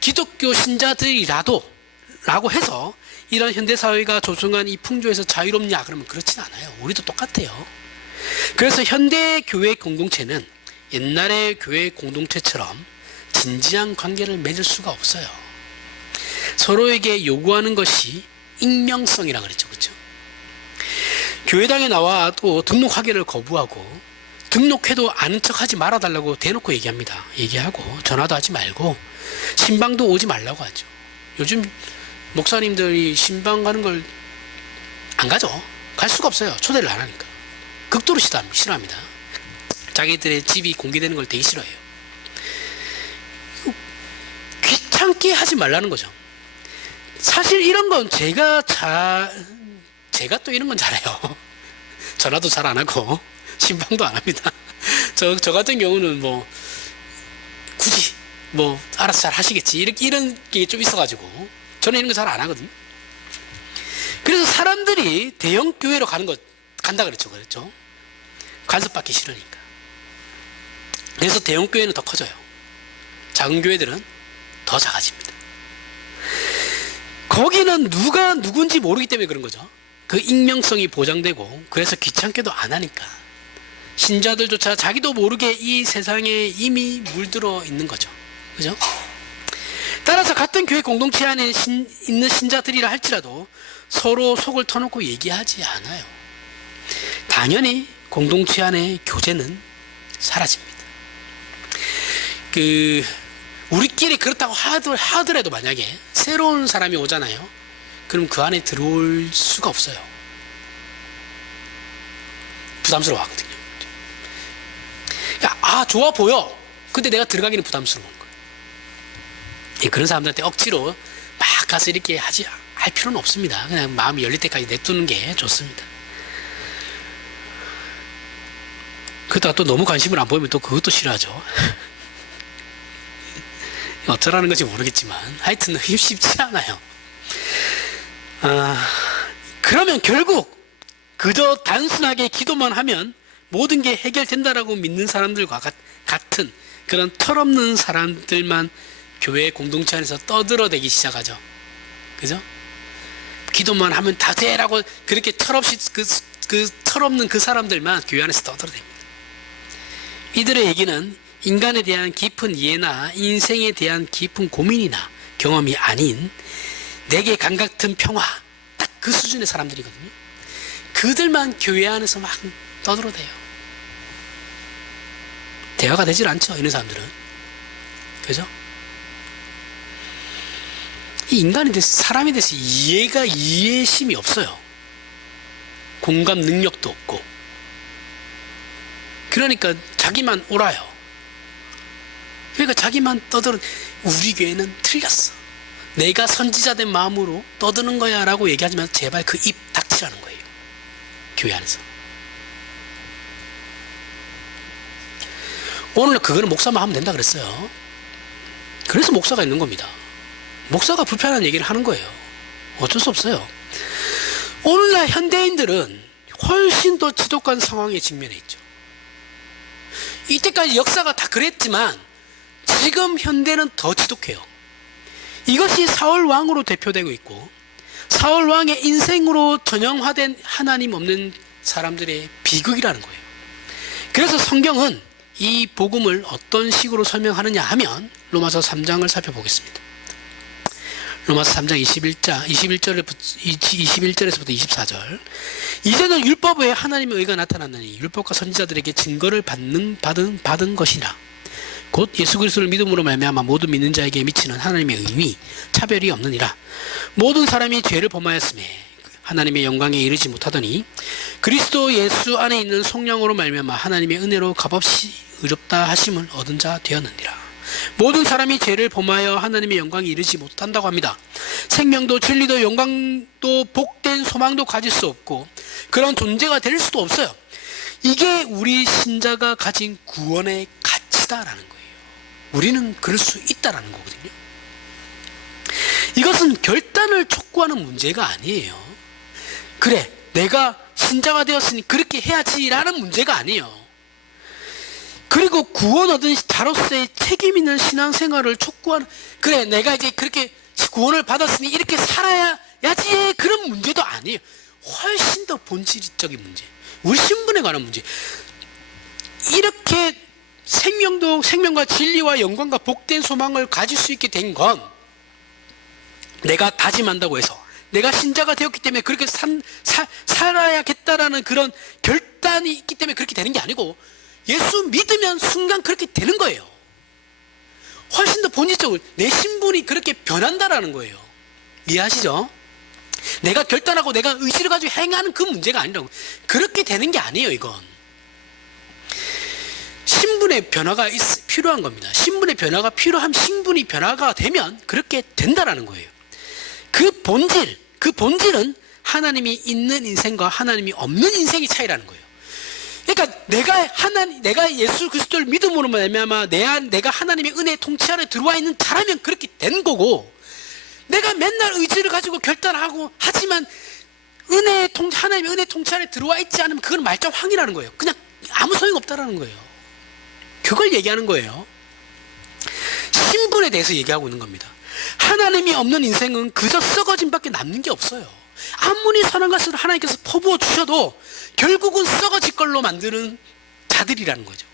기독교 신자들이라도 라고 해서 이런 현대사회가 조성한 이 풍조에서 자유롭냐? 그러면 그렇진 않아요. 우리도 똑같아요. 그래서 현대 교회 공동체는 옛날의 교회 공동체처럼 진지한 관계를 맺을 수가 없어요. 서로에게 요구하는 것이 익명성이라 그랬죠. 그렇죠? 교회당에 나와 또 등록 하기를 거부하고 등록해도 아는 척하지 말아달라고 대놓고 얘기하고 전화도 하지 말고 신방도 오지 말라고 하죠. 요즘 목사님들이 신방 가는 걸 안 가죠. 갈 수가 없어요. 초대를 안 하니까. 극도로 싫어합니다. 자기들의 집이 공개되는 걸 되게 싫어해요. 귀찮게 하지 말라는 거죠. 사실 이런 건 제가 또 이런 건 잘해요. 전화도 잘 안 하고 신방도 안 합니다. 저 같은 경우는 굳이 알아서 잘 하시겠지 이런 게 좀 있어가지고 저는 이런 거 잘 안 하거든요. 그래서 사람들이 대형 교회로 간다 그랬죠. 간섭받기 싫으니까. 그래서 대형 교회는 더 커져요. 작은 교회들은 더 작아집니다. 거기는 누가 누군지 모르기 때문에 그런 거죠. 그 익명성이 보장되고 그래서 귀찮게도 안 하니까 신자들조차 자기도 모르게 이 세상에 이미 물들어 있는 거죠. 그죠? 따라서 같은 교회 공동체 안에 있는 신자들이라 할지라도 서로 속을 터놓고 얘기하지 않아요. 당연히 공동체 안의 교제는 사라집니다. 우리끼리 그렇다고 하더라도 만약에 새로운 사람이 오잖아요. 그럼 그 안에 들어올 수가 없어요. 부담스러워 하거든요. 좋아 보여. 근데 내가 들어가기는 부담스러운 거예요. 그런 사람들한테 억지로 막 가서 이렇게 할 필요는 없습니다. 그냥 마음이 열릴 때까지 내두는 게 좋습니다. 그러다가 또 너무 관심을 안 보이면 또 그것도 싫어하죠. 어쩌라는 건지 모르겠지만 하여튼 쉽지 않아요. 그러면 결국 그저 단순하게 기도만 하면 모든 게 해결된다라고 믿는 사람들과 같은 그런 철없는 사람들만 교회 공동체 안에서 떠들어대기 시작하죠. 그죠? 기도만 하면 다 돼라고 그렇게 철없이 그 철없는 그 사람들만 교회 안에서 떠들어댑니다. 이들의 얘기는 인간에 대한 깊은 이해나 인생에 대한 깊은 고민이나 경험이 아닌 내게 감같은 평화, 딱 그 수준의 사람들이거든요. 그들만 교회 안에서 막 떠들어대요. 대화가 되질 않죠, 이런 사람들은. 그죠? 이 인간에 대해서, 사람에 대해서 이해심이 없어요. 공감 능력도 없고. 그러니까 자기만 옳아요. 그러니까 자기만 떠드는, 우리 교회는 틀렸어. 내가 선지자된 마음으로 떠드는 거야 라고 얘기하지만 제발 그 입 닥치라는 거예요. 교회 안에서. 오늘 그거는 목사만 하면 된다 그랬어요. 그래서 목사가 있는 겁니다. 목사가 불편한 얘기를 하는 거예요. 어쩔 수 없어요. 오늘날 현대인들은 훨씬 더 지독한 상황에 직면해 있죠. 이때까지 역사가 다 그랬지만 지금 현대는 더 지독해요. 이것이 사울 왕으로 대표되고 있고 사울 왕의 인생으로 전형화된 하나님 없는 사람들의 비극이라는 거예요. 그래서 성경은 이 복음을 어떤 식으로 설명하느냐 하면 로마서 3장을 살펴보겠습니다. 로마서 3장 21절에서부터 24절. 이제는 율법 외에 하나님의 의가 나타났느니 율법과 선지자들에게 증거를 받은 것이라. 곧 예수 그리스도를 믿음으로 말미암아 모든 믿는 자에게 미치는 하나님의 의미 차별이 없느니라. 모든 사람이 죄를 범하였음에 하나님의 영광에 이르지 못하더니 그리스도 예수 안에 있는 성령으로 말미암아 하나님의 은혜로 값없이 의롭다 하심을 얻은 자 되었느니라. 모든 사람이 죄를 범하여 하나님의 영광에 이르지 못한다고 합니다. 생명도 진리도 영광도 복된 소망도 가질 수 없고 그런 존재가 될 수도 없어요. 이게 우리 신자가 가진 구원의 가치다라는 거예요. 우리는 그럴 수 있다라는 거거든요. 이것은 결단을 촉구하는 문제가 아니에요. 그래, 내가 신자가 되었으니 그렇게 해야지라는 문제가 아니에요. 그리고 구원 얻은 자로서의 책임 있는 신앙생활을 촉구하는, 그래 내가 이제 그렇게 구원을 받았으니 이렇게 살아야지의 그런 문제도 아니에요. 훨씬 더 본질적인 문제, 우리 신분에 관한 문제. 이렇게 생명과 진리와 영광과 복된 소망을 가질 수 있게 된 건 내가 다짐한다고 해서 내가 신자가 되었기 때문에 그렇게 살아야겠다라는 그런 결단이 있기 때문에 그렇게 되는 게 아니고 예수 믿으면 순간 그렇게 되는 거예요. 훨씬 더 본질적으로 내 신분이 그렇게 변한다라는 거예요. 이해하시죠? 내가 결단하고 내가 의지를 가지고 행하는 그 문제가 아니라고. 그렇게 되는 게 아니에요. 이건 신분의 변화가 필요한 겁니다. 신분의 변화가 필요한 신분이 변화가 되면 그렇게 된다라는 거예요. 그 본질은 하나님이 있는 인생과 하나님이 없는 인생의 차이라는 거예요. 그러니까 내가 예수 그리스도를 믿음으로 말미암아 내가 하나님의 은혜의 통치 아래 들어와 있는 자라면 그렇게 된 거고, 내가 맨날 의지를 가지고 결단하고 하지만 하나님의 은혜의 통치 아래 들어와 있지 않으면 그건 말짱황이라는 거예요. 그냥 아무 소용 없다라는 거예요. 그걸 얘기하는 거예요. 신분에 대해서 얘기하고 있는 겁니다. 하나님이 없는 인생은 그저 썩어짐밖에 남는 게 없어요. 아무리 선한 것을 하나님께서 퍼부어 주셔도 결국은 썩어질 걸로 만드는 자들이라는 거죠.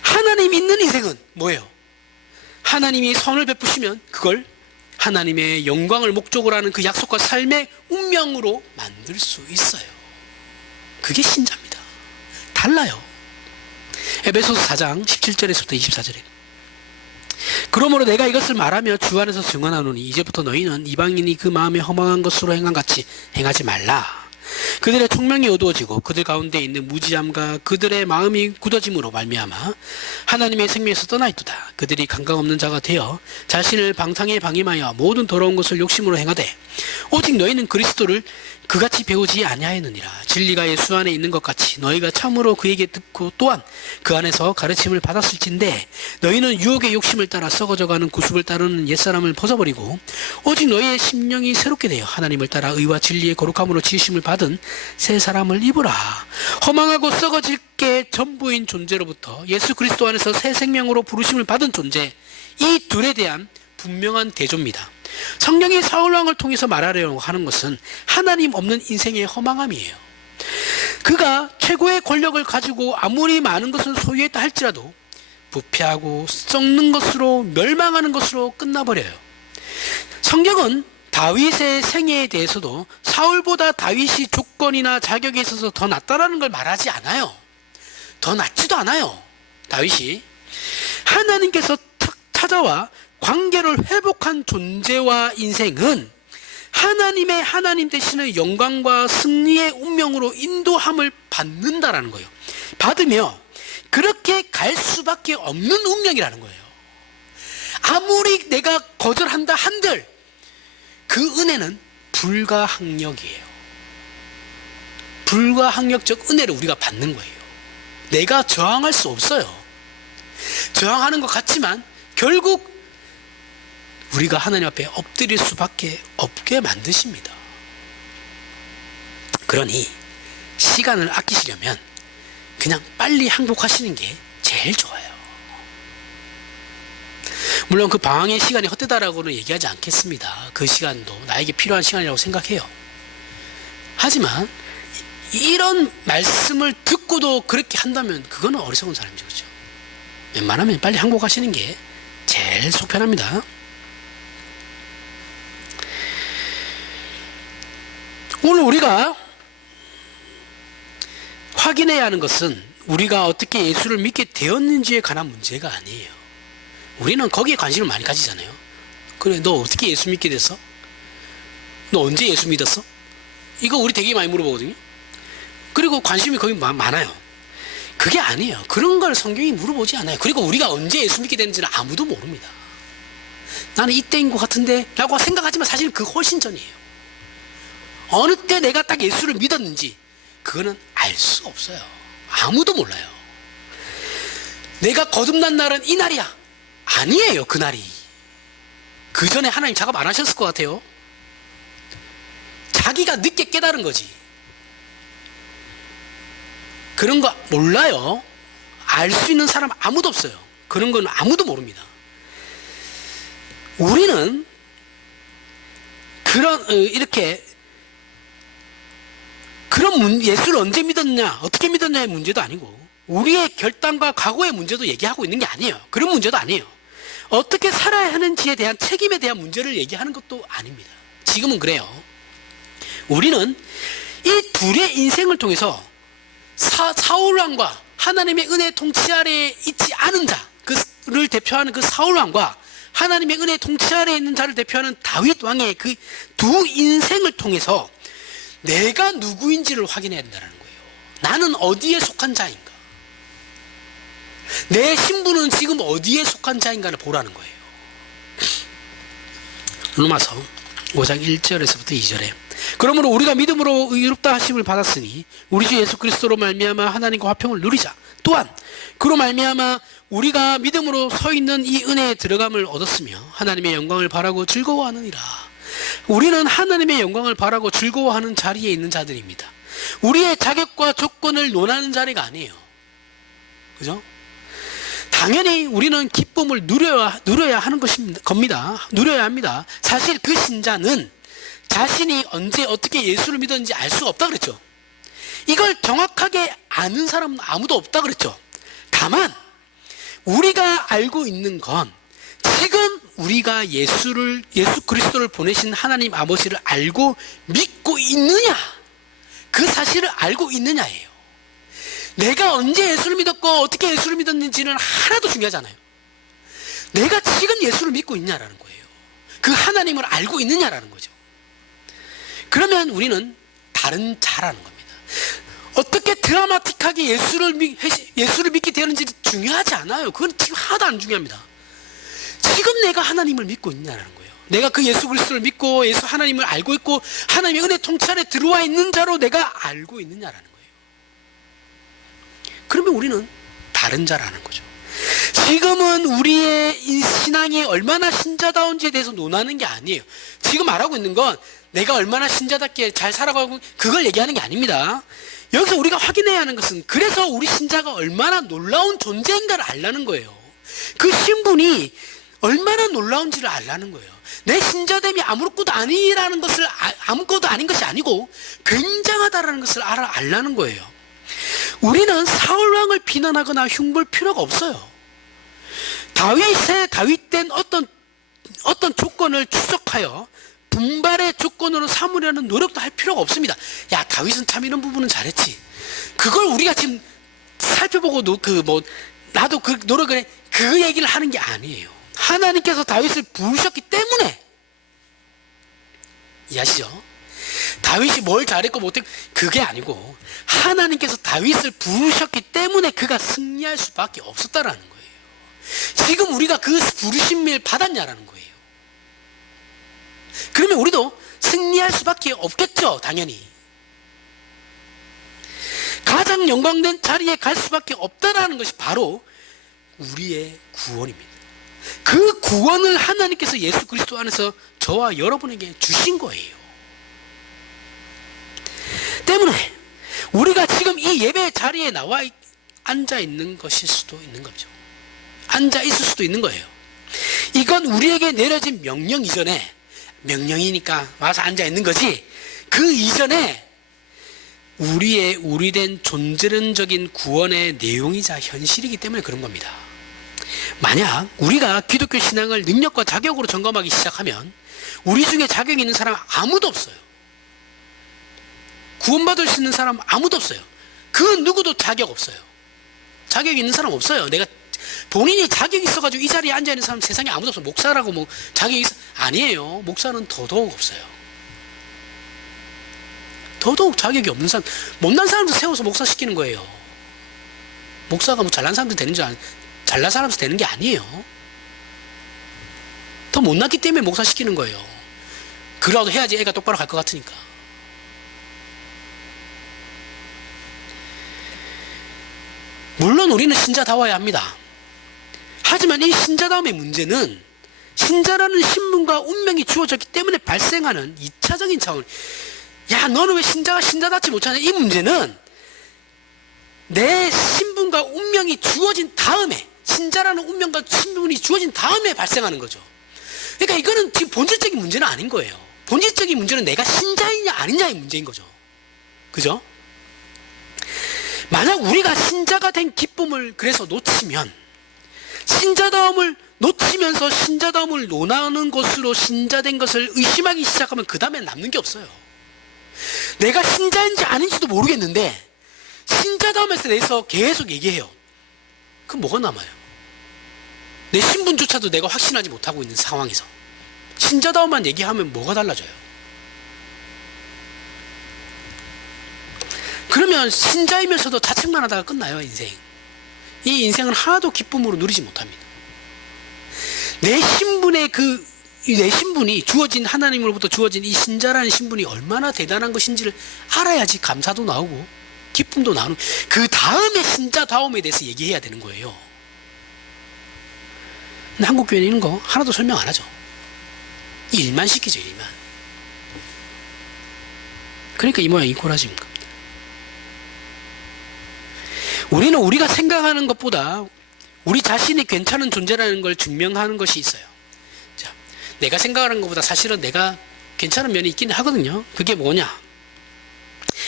하나님 있는 인생은 뭐예요? 하나님이 선을 베푸시면 그걸 하나님의 영광을 목적으로 하는 그 약속과 삶의 운명으로 만들 수 있어요. 그게 신자입니다. 달라요. 에베소서 4장 17절에서부터 24절에 그러므로 내가 이것을 말하며 주 안에서 증언하노니 이제부터 너희는 이방인이 그 마음에 허망한 것으로 행한 같이 행하지 말라. 그들의 총명이 어두워지고 그들 가운데 있는 무지함과 그들의 마음이 굳어짐으로 말미암아 하나님의 생명에서 떠나있도다. 그들이 감각 없는 자가 되어 자신을 방탕에 방임하여 모든 더러운 것을 욕심으로 행하되 오직 너희는 그리스도를 그같이 배우지 아니하였느니라. 진리가 예수 안에 있는 것 같이 너희가 참으로 그에게 듣고 또한 그 안에서 가르침을 받았을진데 너희는 유혹의 욕심을 따라 썩어져가는 구습을 따르는 옛사람을 벗어버리고 오직 너희의 심령이 새롭게 되어 하나님을 따라 의와 진리의 거룩함으로 지으심을 받은 새 사람을 입으라. 허망하고 썩어질 게 전부인 존재로부터 예수 그리스도 안에서 새 생명으로 부르심을 받은 존재, 이 둘에 대한 분명한 대조입니다. 성경이 사울왕을 통해서 말하려고 하는 것은 하나님 없는 인생의 허망함이에요. 그가 최고의 권력을 가지고 아무리 많은 것을 소유했다 할지라도 부패하고 썩는 것으로 멸망하는 것으로 끝나버려요. 성경은 다윗의 생애에 대해서도 사울보다 다윗이 조건이나 자격에 있어서 더 낫다라는 걸 말하지 않아요. 더 낫지도 않아요. 다윗이 하나님께서 탁 찾아와 관계를 회복한 존재와 인생은 하나님의 하나님 되시는 영광과 승리의 운명으로 인도함을 받는다라는 거예요. 받으며 그렇게 갈 수밖에 없는 운명이라는 거예요. 아무리 내가 거절한다 한들 그 은혜는 불가항력이에요. 불가항력적 은혜를 우리가 받는 거예요. 내가 저항할 수 없어요. 저항하는 것 같지만 결국 우리가 하나님 앞에 엎드릴 수밖에 없게 만드십니다. 그러니 시간을 아끼시려면 그냥 빨리 항복하시는 게 제일 좋아요. 물론 그 방황의 시간이 헛되다라고는 얘기하지 않겠습니다. 그 시간도 나에게 필요한 시간이라고 생각해요. 하지만 이런 말씀을 듣고도 그렇게 한다면 그거는 어리석은 사람이죠. 그렇죠? 웬만하면 빨리 항복하시는 게 제일 속 편합니다. 오늘 우리가 확인해야 하는 것은 우리가 어떻게 예수를 믿게 되었는지에 관한 문제가 아니에요. 우리는 거기에 관심을 많이 가지잖아요. 그래, 너 어떻게 예수 믿게 됐어? 너 언제 예수 믿었어? 이거 우리 되게 많이 물어보거든요. 그리고 관심이 거기 많아요. 그게 아니에요. 그런 걸 성경이 물어보지 않아요. 그리고 우리가 언제 예수 믿게 되는지는 아무도 모릅니다. 나는 이때인 것 같은데 라고 생각하지만 사실 그 훨씬 전이에요. 어느 때 내가 딱 예수를 믿었는지 그거는 알 수 없어요. 아무도 몰라요. 내가 거듭난 날은 이 날이야. 아니에요. 그날이. 그 전에 하나님 작업 안 하셨을 것 같아요. 자기가 늦게 깨달은 거지. 그런 거 몰라요. 알 수 있는 사람 아무도 없어요. 그런 건 아무도 모릅니다. 우리는 예수를 언제 믿었냐, 어떻게 믿었냐의 문제도 아니고, 우리의 결단과 각오의 문제도 얘기하고 있는 게 아니에요. 그런 문제도 아니에요. 어떻게 살아야 하는지에 대한 책임에 대한 문제를 얘기하는 것도 아닙니다. 지금은 그래요. 우리는 이 둘의 인생을 통해서 사울왕과 하나님의 은혜 통치 아래에 있지 않은 자를 대표하는 그 사울왕과 하나님의 은혜 통치 아래에 있는 자를 대표하는 다윗 왕의 그 두 인생을 통해서 내가 누구인지를 확인해야 된다는 거예요. 나는 어디에 속한 자인가? 내 신분은 지금 어디에 속한 자인가를 보라는 거예요. 로마서 5장 1절에서부터 2절에 그러므로 우리가 믿음으로 의롭다 하심을 받았으니 우리 주 예수 그리스도로 말미암아 하나님과 화평을 누리자. 또한 그로 말미암아 우리가 믿음으로 서 있는 이 은혜에 들어감을 얻었으며 하나님의 영광을 바라고 즐거워하느니라. 우리는 하나님의 영광을 바라고 즐거워하는 자리에 있는 자들입니다. 우리의 자격과 조건을 논하는 자리가 아니에요. 그죠? 당연히 우리는 기쁨을 누려야 하는 겁니다. 누려야 합니다. 사실 그 신자는 자신이 언제 어떻게 예수를 믿었는지 알 수가 없다 그랬죠. 이걸 정확하게 아는 사람은 아무도 없다 그랬죠. 다만 우리가 알고 있는 건 지금 우리가 예수 그리스도를 보내신 하나님 아버지를 알고 믿고 있느냐, 그 사실을 알고 있느냐예요. 내가 언제 예수를 믿었고 어떻게 예수를 믿었는지는 하나도 중요하잖아요. 내가 지금 예수를 믿고 있냐라는 거예요. 그 하나님을 알고 있느냐라는 거죠. 그러면 우리는 다른 자라는 겁니다. 어떻게 드라마틱하게 예수를 믿게 되는지 중요하지 않아요. 그건 지금 하나도 안 중요합니다. 지금 내가 하나님을 믿고 있냐라는 거예요. 내가 그 예수 그리스도를 믿고 예수 하나님을 알고 있고 하나님의 은혜 통찰에 들어와 있는 자로 내가 알고 있느냐라는 거예요. 그러면 우리는 다른 자라는 거죠. 지금은 우리의 신앙이 얼마나 신자다운지에 대해서 논하는 게 아니에요. 지금 말하고 있는 건 내가 얼마나 신자답게 잘 살아가고 그걸 얘기하는 게 아닙니다. 여기서 우리가 확인해야 하는 것은 그래서 우리 신자가 얼마나 놀라운 존재인가를 알라는 거예요. 그 신분이 얼마나 놀라운지를 알라는 거예요. 내 신자됨이 아무것도 아니라는 것을 아무것도 아닌 것이 아니고 굉장하다라는 것을 알라는 거예요. 우리는 사울왕을 비난하거나 흉볼 필요가 없어요. 다윗된 어떤 조건을 추적하여 분발의 조건으로 삼으려는 노력도 할 필요가 없습니다. 야, 다윗은 참 이런 부분은 잘했지. 그걸 우리가 지금 살펴보고 나도 그 노력을 해. 그 얘기를 하는 게 아니에요. 하나님께서 다윗을 부르셨기 때문에, 이해하시죠? 다윗이 뭘 잘했고 못했고 그게 아니고 하나님께서 다윗을 부르셨기 때문에 그가 승리할 수밖에 없었다라는 거예요. 지금 우리가 그 부르심을 받았냐라는 거예요. 그러면 우리도 승리할 수밖에 없겠죠. 당연히 가장 영광된 자리에 갈 수밖에 없다라는 것이 바로 우리의 구원입니다. 그 구원을 하나님께서 예수 그리스도 안에서 저와 여러분에게 주신 거예요. 때문에 우리가 지금 이 예배 자리에 나와 앉아 있는 것일 수도 있는 거죠. 앉아 있을 수도 있는 거예요. 이건 우리에게 내려진 명령 이전에, 명령이니까 와서 앉아 있는 거지, 그 이전에 우리의 우리된 존재론적인 구원의 내용이자 현실이기 때문에 그런 겁니다. 만약 우리가 기독교 신앙을 능력과 자격으로 점검하기 시작하면 우리 중에 자격이 있는 사람 아무도 없어요. 구원받을 수 있는 사람 아무도 없어요. 그 누구도 자격 없어요. 자격이 있는 사람 없어요. 내가 본인이 자격이 있어가지고 이 자리에 앉아있는 사람 세상에 아무도 없어요. 목사라고 뭐 자격이 있어, 아니에요. 목사는 더더욱 없어요. 더더욱 자격이 없는 사람, 못난 사람도 세워서 목사 시키는 거예요. 목사가 뭐 잘난 사람도 되는 줄 잘난 사람도 되는 게 아니에요. 더 못났기 때문에 목사 시키는 거예요. 그러라도 해야지 애가 똑바로 갈 것 같으니까. 물론 우리는 신자다워야 합니다. 하지만 이 신자다움의 문제는 신자라는 신분과 운명이 주어졌기 때문에 발생하는 2차적인 차원, 야 너는 왜 신자가 신자답지 못하냐, 이 문제는 내 신분과 운명이 주어진 다음에, 신자라는 운명과 신분이 주어진 다음에 발생하는 거죠. 그러니까 이거는 지금 본질적인 문제는 아닌 거예요. 본질적인 문제는 내가 신자이냐 아니냐의 문제인 거죠. 그죠? 만약 우리가 신자가 된 기쁨을 그래서 놓치면, 신자다움을 놓치면서 신자다움을 논하는 것으로 신자된 것을 의심하기 시작하면 그 다음에 남는 게 없어요. 내가 신자인지 아닌지도 모르겠는데 신자다움에 대해서 계속 얘기해요. 그럼 뭐가 남아요? 내 신분조차도 내가 확신하지 못하고 있는 상황에서 신자다움만 얘기하면 뭐가 달라져요? 그러면 신자이면서도 자책만 하다가 끝나요, 인생. 이 인생은 하나도 기쁨으로 누리지 못합니다. 내 신분이 주어진, 하나님으로부터 주어진 이 신자라는 신분이 얼마나 대단한 것인지를 알아야지 감사도 나오고 기쁨도 나오는, 그 다음에 신자다움에 대해서 얘기해야 되는 거예요. 근데 한국교회는 이런 거 하나도 설명 안 하죠. 일만 시키죠, 일만. 그러니까 이 모양 이 꼴아지는 겁니다. 우리는 우리가 생각하는 것보다 우리 자신이 괜찮은 존재라는 걸 증명하는 것이 있어요. 자, 내가 생각하는 것보다 사실은 내가 괜찮은 면이 있긴 하거든요. 그게 뭐냐?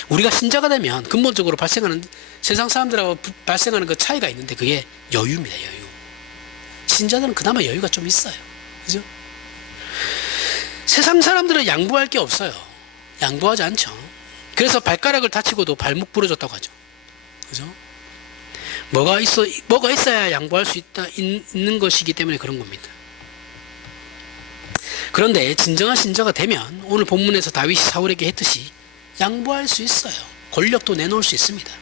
우리가 신자가 되면 근본적으로 발생하는, 세상 사람들하고 발생하는 그 차이가 있는데 그게 여유입니다, 여유. 신자들은 그나마 여유가 좀 있어요. 그죠? 세상 사람들은 양보할 게 없어요. 양보하지 않죠. 그래서 발가락을 다치고도 발목 부러졌다고 하죠. 그죠? 뭐가 있어야 양보할 수 있는 것이기 때문에 그런 겁니다. 그런데 진정한 신자가 되면 오늘 본문에서 다윗이 사울에게 했듯이 양보할 수 있어요. 권력도 내놓을 수 있습니다.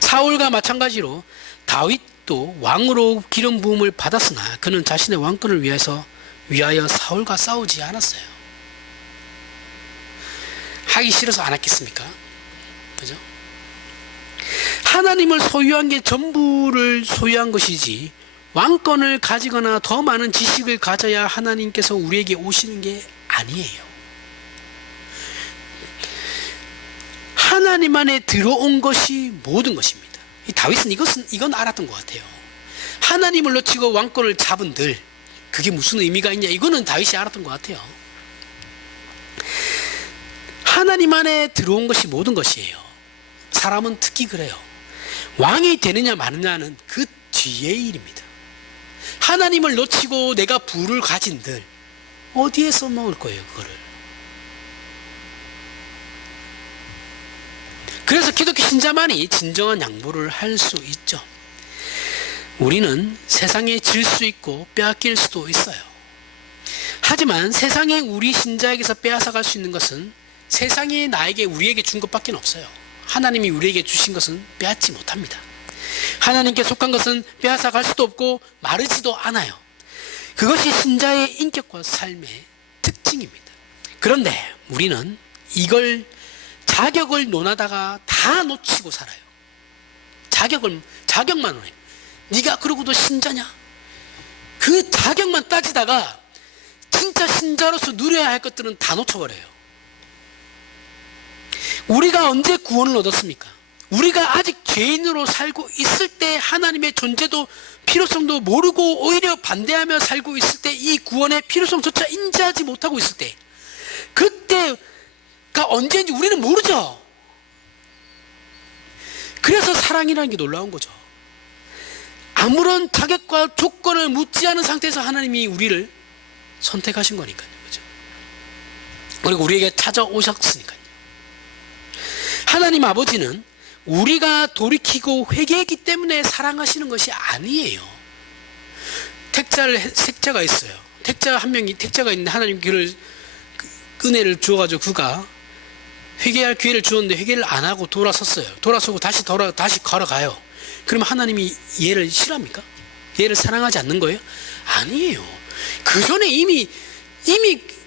사울과 마찬가지로 다윗도 왕으로 기름 부음을 받았으나 그는 자신의 왕권을 위하여 사울과 싸우지 않았어요. 하기 싫어서 안 했겠습니까? 그죠? 하나님을 소유한 게 전부를 소유한 것이지, 왕권을 가지거나 더 많은 지식을 가져야 하나님께서 우리에게 오시는 게 아니에요. 하나님 안에 들어온 것이 모든 것입니다. 다윗은 이건 알았던 것 같아요. 하나님을 놓치고 왕권을 잡은들 그게 무슨 의미가 있냐, 이거는 다윗이 알았던 것 같아요. 하나님 안에 들어온 것이 모든 것이에요. 사람은 특히 그래요. 왕이 되느냐 마느냐는 그 뒤의 일입니다. 하나님을 놓치고 내가 부를 가진들 어디에 써먹을 거예요, 그거를. 그래서 기독교 신자만이 진정한 양보를 할 수 있죠. 우리는 세상에 질 수 있고 빼앗길 수도 있어요. 하지만 세상에 우리 신자에게서 빼앗아갈 수 있는 것은 세상이 우리에게 준 것밖에 없어요. 하나님이 우리에게 주신 것은 빼앗지 못합니다. 하나님께 속한 것은 빼앗아갈 수도 없고 마르지도 않아요. 그것이 신자의 인격과 삶의 특징입니다. 그런데 우리는 이걸 자격을 논하다가 다 놓치고 살아요. 자격만 논해요. 네가 그러고도 신자냐? 그 자격만 따지다가 진짜 신자로서 누려야 할 것들은 다 놓쳐버려요. 우리가 언제 구원을 얻었습니까? 우리가 아직 죄인으로 살고 있을 때, 하나님의 존재도 필요성도 모르고 오히려 반대하며 살고 있을 때, 이 구원의 필요성조차 인지하지 못하고 있을 때, 그때가 언제인지 우리는 모르죠. 그래서 사랑이라는 게 놀라운 거죠. 아무런 자격과 조건을 묻지 않은 상태에서 하나님이 우리를 선택하신 거니까요. 그죠? 그리고 우리에게 찾아오셨으니까요. 하나님 아버지는 우리가 돌이키고 회개했기 때문에 사랑하시는 것이 아니에요. 택자가 있어요. 택자 한 명이 택자가 있는데 하나님 그를 은혜를 주어가지고 그가 회개할 기회를 주었는데 회개를 안 하고 돌아섰어요. 돌아서고 다시 걸어가요. 그러면 하나님이 얘를 싫어합니까? 얘를 사랑하지 않는 거예요? 아니에요. 그 전에 이미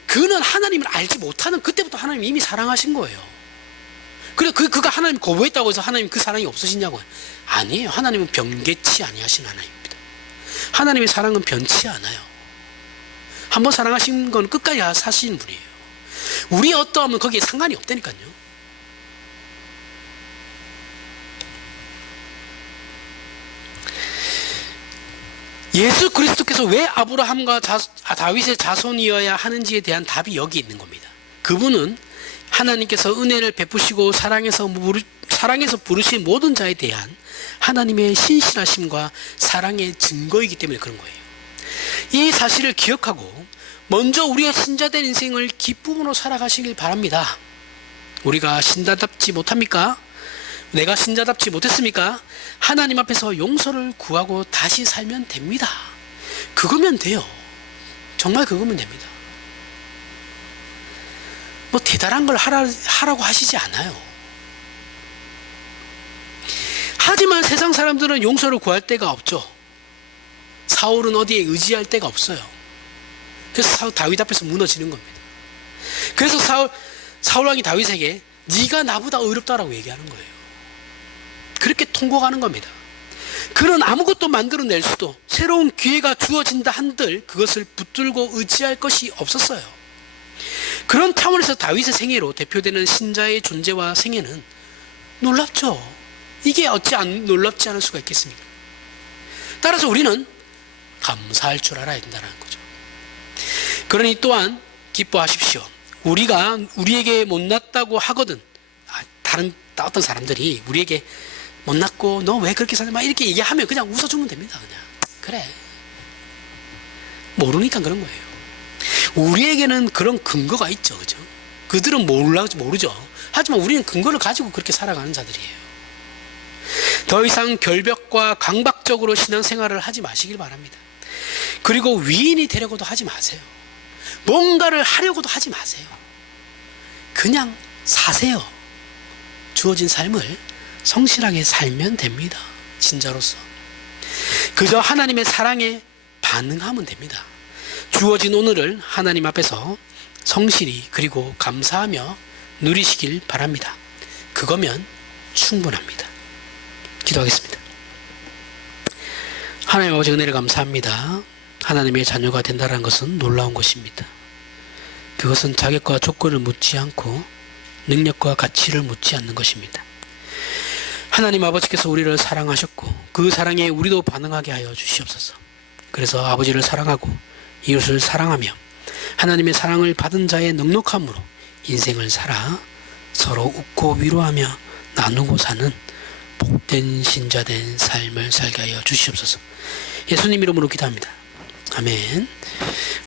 그는 하나님을 알지 못하는 그때부터 하나님이 이미 사랑하신 거예요. 그래 그가 하나님 거부했다고 해서 하나님 그 사랑이 없으시냐고요? 아니에요. 하나님은 변개치 아니하신 하나님입니다. 하나님의 사랑은 변치 않아요. 한번 사랑하신 건 끝까지 사시는 분이에요. 우리의 어떠함은 거기에 상관이 없다니까요. 예수 그리스도께서 왜 아브라함과 다윗의 자손이어야 하는지에 대한 답이 여기 있는 겁니다. 그분은 하나님께서 은혜를 베푸시고 사랑해서 부르신 모든 자에 대한 하나님의 신실하심과 사랑의 증거이기 때문에 그런 거예요. 이 사실을 기억하고 먼저 우리의 신자된 인생을 기쁨으로 살아가시길 바랍니다. 우리가 신자답지 못합니까? 내가 신자답지 못했습니까? 하나님 앞에서 용서를 구하고 다시 살면 됩니다. 그거면 돼요. 정말 그거면 됩니다. 뭐 대단한 걸 하라고 하시지 않아요. 하지만 세상 사람들은 용서를 구할 데가 없죠. 사울은 어디에 의지할 데가 없어요. 그래서 다윗 앞에서 무너지는 겁니다. 그래서 사울 왕이 다윗에게 네가 나보다 의롭다라고 얘기하는 거예요. 그렇게 통곡하는 겁니다. 그는 아무것도 만들어낼 수도, 새로운 기회가 주어진다 한들 그것을 붙들고 의지할 것이 없었어요. 그런 차원에서 다윗의 생애로 대표되는 신자의 존재와 생애는 놀랍죠. 이게 어찌 놀랍지 않을 수가 있겠습니까? 따라서 우리는 감사할 줄 알아야 된다는 거죠. 그러니 또한 기뻐하십시오. 우리에게 못났다고 하거든, 다른 어떤 사람들이 우리에게 못났고 너 왜 그렇게 사냐 막 이렇게 얘기하면 그냥 웃어주면 됩니다. 그냥 그래, 모르니까 그런 거예요. 우리에게는 그런 근거가 있죠. 그죠? 그들은 모르죠. 하지만 우리는 근거를 가지고 그렇게 살아가는 자들이에요. 더 이상 결벽과 강박적으로 신앙생활을 하지 마시길 바랍니다. 그리고 위인이 되려고도 하지 마세요. 뭔가를 하려고도 하지 마세요. 그냥 사세요. 주어진 삶을 성실하게 살면 됩니다. 신자로서 그저 하나님의 사랑에 반응하면 됩니다. 주어진 오늘을 하나님 앞에서 성실히 그리고 감사하며 누리시길 바랍니다. 그거면 충분합니다. 기도하겠습니다. 하나님 아버지, 은혜를 감사합니다. 하나님의 자녀가 된다는 것은 놀라운 것입니다. 그것은 자격과 조건을 묻지 않고 능력과 가치를 묻지 않는 것입니다. 하나님 아버지께서 우리를 사랑하셨고 그 사랑에 우리도 반응하게 하여 주시옵소서. 그래서 아버지를 사랑하고 이웃을 사랑하며 하나님의 사랑을 받은 자의 넉넉함으로 인생을 살아 서로 웃고 위로하며 나누고 사는 복된 신자된 삶을 살게 하여 주시옵소서. 예수님 이름으로 기도합니다. 아멘.